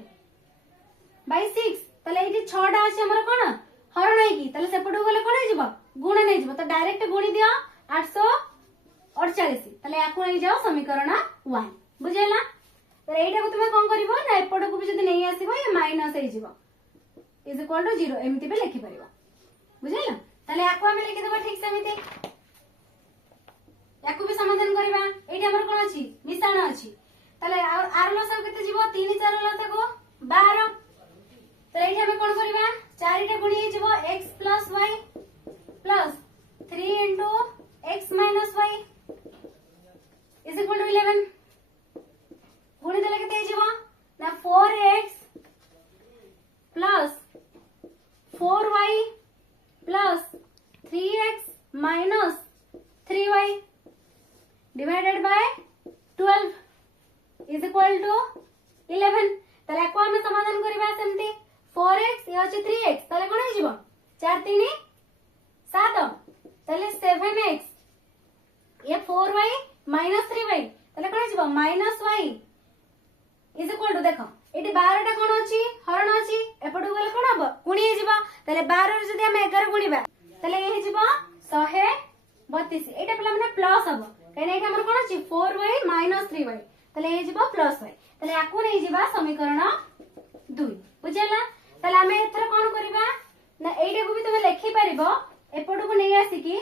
बाय 6 ताले एठी 6 टा अछि हमर कोन हरण है की ताले सेपटो गले कोन हे जीवो गुण नै जीवो तो डायरेक्ट गुणी दियो 848 ताले आकु नै जाओ समीकरण 1 बुझेला तो एटा को तुमे कोन करबो ना एपटो को भी जदी नै आसीबो ये माइनस हे जीवो इज इक्वल टू 0 एमती भी लिखि परिबो बुझेला ताले आकु हम लिखि देबो ठीक सेमिति याकु भी समाधान करबा एटा हमर कोन अछि मिश्रण अछि ताले आर लसा केते जीवो 3 4 लसा को 12 ताले एटा हम कोन करबा 4 टा गुणी जीवो x plus y plus 3 into x minus y is equal to 11 गुणी देले केते जीवो ना 4x plus 4y plus 3x minus 3y divided by 12 is equal to 11 ताले को हम समाधान करबा सेमती 4x ये अछि 3x ताले कोन हे जीवो 4 3 7 ताले 7x ये 4y minus 3y ताले कोन हे जीवो minus y is equal to देखो एटी 12 टा कोन अछि हरण अछि एपटु गले कोन हबो गुणी हे जीवो ताले 12 रे जदी हम 11 गुणीबा ताले हे जीवो 132 एटा पला माने प्लस हबो कने एटा हमर कोन अछि 4y minus 3y ताले हे जीवो प्लस y ताले आकु नै जीवा समीकरण 2 बुझेला ताले हमें एथर कोन करबा ना एटा को भी तुमे लिखि परिबो एपटु को नै आसी की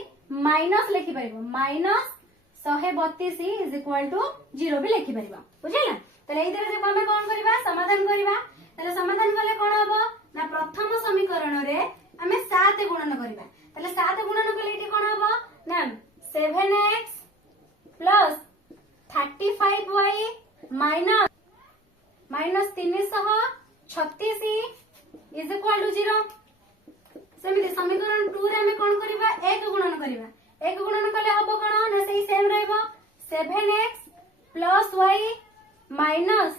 माइनस लिखि परिबो माइनस 132 इज इक्वल टू 0 भी लिखि परिबो बुझेला ताले एई तरह से हमें कोन करबा समाधान करबा ताले समाधान करले कोन हबो ना प्रथम समीकरण रे हमें 7 गुणन करबा ताले 7 गुणन करले एठी कोन हबो ना 7x plus 35y minus minus 336 is equal to 0 सेमिति समीकरण 2 रे हमें कोन करबा 1 गुणन करबा 1 गुणन करले हबो कोन ना सेही सेम रहबो 7x plus y minus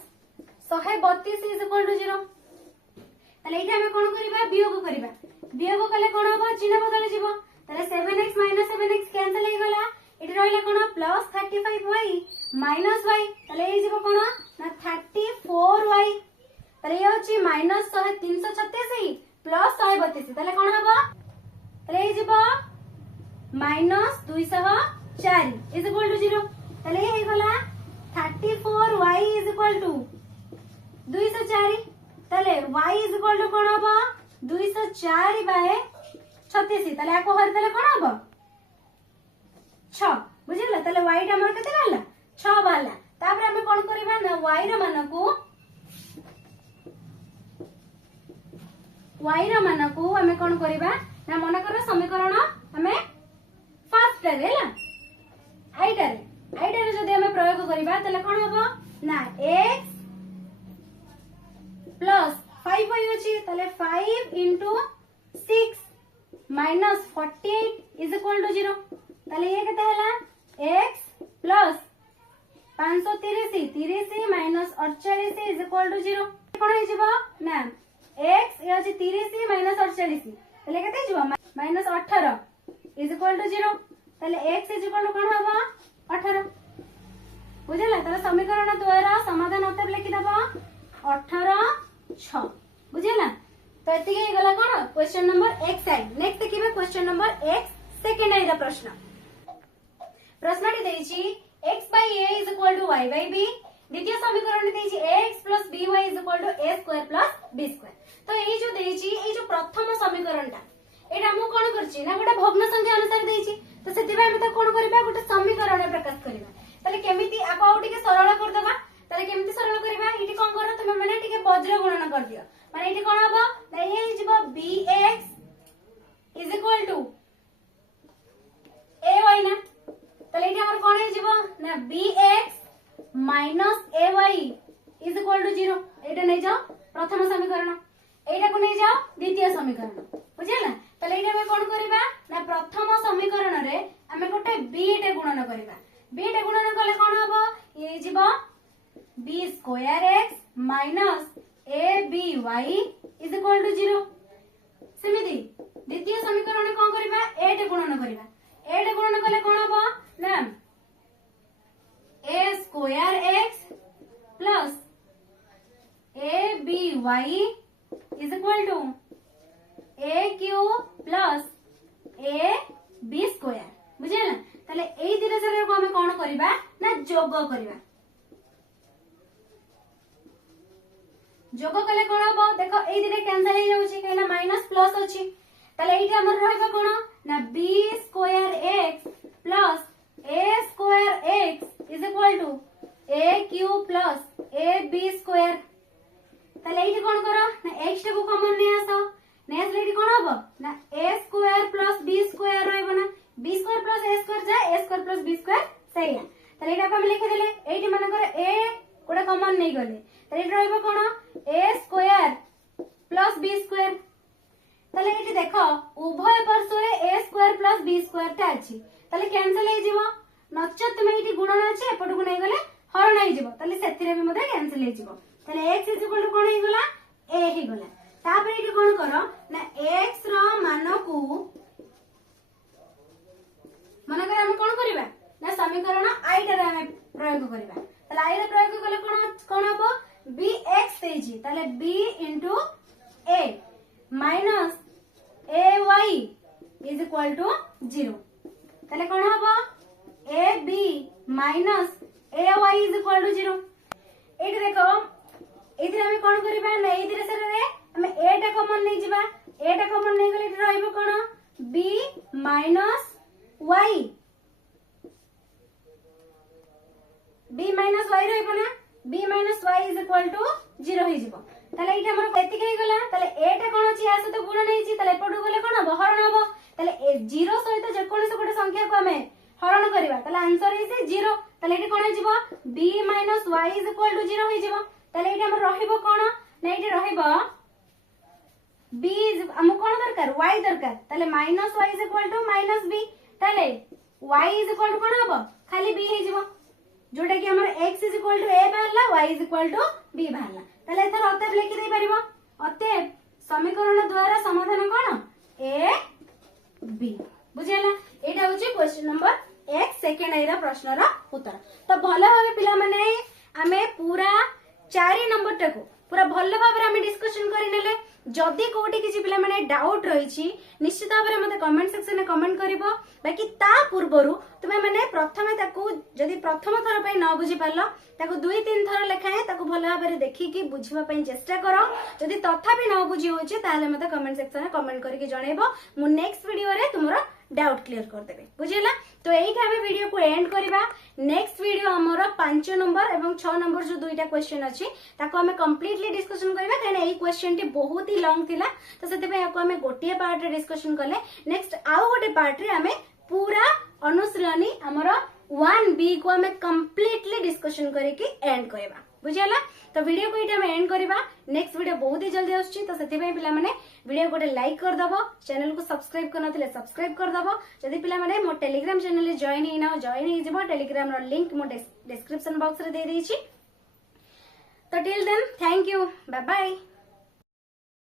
132 is equal to 0 ताले एठी हमें कोन करबा वियोग कले कोन हबो चिन्ह बदल जीवो ताले 7x माइनस 7x कैंसिल हे गला एठी रहले cone plus 35y minus y ताले हे जीवो कोन ना 34y ताले ये होची माइनस 336 प्लस 132 ताले कोन हबो ताले हे जीवो माइनस 204 इज इक्वल टू 0 ताले हे गला 34y इज इक्वल टू 204 ताले y इज इक्वल टू कोन हबो 204 बाय 36 ताले आको हर ताले कोन हबो 6 बुझिला ताले y टा हमर केते रहला 6 बाला तापर हमें कोन करबा ना y रो मानको हमें कोन करबा ना मन कर समीकरण हमें फर्स्ट रे हैला आइटा रे जदी हमें प्रयोग करबा ताले कोन हबो ना x प्लस 5y अछि ताले 5 into 6 minus 48 is equal to 0 ताले ये केते हला x plus 530 minus 48 is equal to 0 कोन हे जीवो ना x ये अछि 30 minus 48 ताले केते जीवो minus 18 is equal to 0 ताले x is equal to कोन हबो 18 बुझला ताले समीकरण द्वारा समाधान उत्तर लिखि दबो 18 6 बुझला तो एति हे गला कोन क्वेश्चन नंबर x आई नेक्स्ट देखिबे क्वेश्चन नंबर x सेकंड आई द प्रश्न प्रश्नटी देछि x by a is equal to y by b द्वितीय समीकरण देछि ax plus by is equal to a square plus b square तो एई जो देछि एई जो प्रथम समीकरणटा एटा हम कोन करछि ना गोटे भग्न संख्या अनुसार देछि तो सेति भाई हम त कोन करबा गोटे समीकरण प्रकाश करबा ताले केमिति आको आउ टिके सरल कर देबा ताले केमिति सरल करबा इटी कोन कर तुमे माने टिके वज्र गुणन कर दियो माने इटी कोन हबो ना ए जिवो bx is equal to ay ना ताले इटी हमर कोन जिवो ना bx minus ay is equal to 0 एटा नै जाओ प्रथम समीकरण एटा को नै जाओ द्वितीय समीकरण बुझिला ताले एटा हम कोन करबा ना प्रथम समीकरण रे हमें गोटे b टे गुणन करबा b टे गुणन कले कोन हबो ये जिवो b square x minus aby is equal to 0 सेमिति द्वितीय समीकरण कोन करबा a टे गुणन करबा a टे गुणन कले कोन हबो ना a square x plus aby is equal to a cube plus a b square बुझिला ताले एई दिरे सरे को हमें कोन करबा ना जोग करबा जोग कले कोन हबो देखो एई दिरे कैंसिल हो जाउची काइना माइनस प्लस अछि ताले एइटा हमर रहबा कोन ना b square x plus a square x is equal to a cube plus a b square ताले एइटी कोन करो ना x टा को कॉमन नै आसो नेक्स्ट एइटी कोन हबो ना a square plus b square रहबो ना b square plus a square जाय a square plus b square सही है ताले एटा को हम लिखि देले एइटी माने कर a कोडा कॉमन नै गले ताले एइटी रहबो कोन a square plus b square ताले एइटी देखो उभय पार्श्व रे a square plus b square टा अछि ताले कैंसिल हे जिवो नचत में एइटी गुणन अछि एपट को नै गले हरण हे जिवो ताले सेथिरे भी मते कैंसिल हे जिवो ताले x इज इक्वल टू कोन हे गला a हे गला तापर एइटी कोन करो ना x रो मान को मन कर हम कोन करबा ना समीकरण i रे हम प्रयोग करबा ताले i रे प्रयोग कले कोन हबो bx देजी ताले b into a minus ay is equal to 0 ताले कोन हबो ab minus ay is equal to 0 एठी देखो एथिरे हम कोन करबा ना एथिरे सरे रे हम a टा कॉमन नै जिबा a टा कॉमन नै गले एठी रहइबो कोन b minus y b minus y रहइबो ना b minus y is equal to 0 हे जिवो ताले एठी हमर केति के गला ताले a टा कोन अछि आसे तो गुण नै छि ताले पडु गले कोन हबो हरण हबो ताले 0 सहित जे कोन से गोटे संख्या को हमें हरण करबा ताले आंसर इज 0 ताले एठी कोन जिवो b minus y is equal to 0 हे जिवो ताले एठी हमर रहिबो कोन नै एठी रहिबो b हम कोन दरकार y दरकार ताले minus y is equal to minus b ताले y is equal to कोन हबो खाली b हे जिवो जोटा कि हमर x is equal to a बाहरला y is equal to b बाहरला ताले एथर अतः लिखि दे परिबो अतः समीकरण द्वारा समाधान कोन a b बुझिला एटा होची क्वेश्चन नंबर 1 सेकंड आइरा प्रश्न रा उत्तर तो भलो भाबे पिला माने हमें पूरा 4 नंबर टाको पूरा भलो भाबे हमें डिस्कशन करि नेले जदी कोठी किछि पिला माने डाउट रही छी निश्चित भाबे मते कमेंट सेक्शन में कमेंट करिवो बाकी ता पूर्वरु तुमे माने प्रथमे ताकू जदी प्रथम थर पय न बुझी पारलो ताकू 2-3 थर लेखाए ताकू भलो भाबे देखि कि बुझिबा पय चेष्टा करो जदी तथापि न बुझी होची ताले मते कमेंट सेक्शन में कमेंट करके जणैबो मु नेक्स्ट वीडियो रे तुमरो डाउट क्लियर कर देबे बुझिला तो एही भाबे वीडियो को एंड करबा नेक्स्ट वीडियो हमरो 5 नंबर एवं 6 नंबर जो दुईटा क्वेश्चन अछि ताको हमें कंप्लीटली डिस्कशन करबा काहे एही क्वेश्चन टी बहुत ही लॉन्ग थिला तो सेते पे याको हमें गोटिए पार्ट रे डिस्कशन करले नेक्स्ट आउ गोटे पार्ट रे हमें पूरा अनुश्रेणी हमरो 1b को हमें कंप्लीटली डिस्कशन करके एंड करबा बुझिला तो वीडियो को इटा में एंड करबा नेक्स्ट वीडियो बहुत ही जल्दी आछी तो सेति पे पिला माने वीडियो गोटे लाइक कर दबो चैनल को सब्सक्राइब करना थिले सब्सक्राइब कर दबो जदी पिला माने मो टेलीग्राम चैनल रे जॉइन हिना जॉइन हि जबो टेलीग्राम रो लिंक मो डिस्क्रिप्शन बॉक्स रे दे दै छी तो till then thank you bye bye.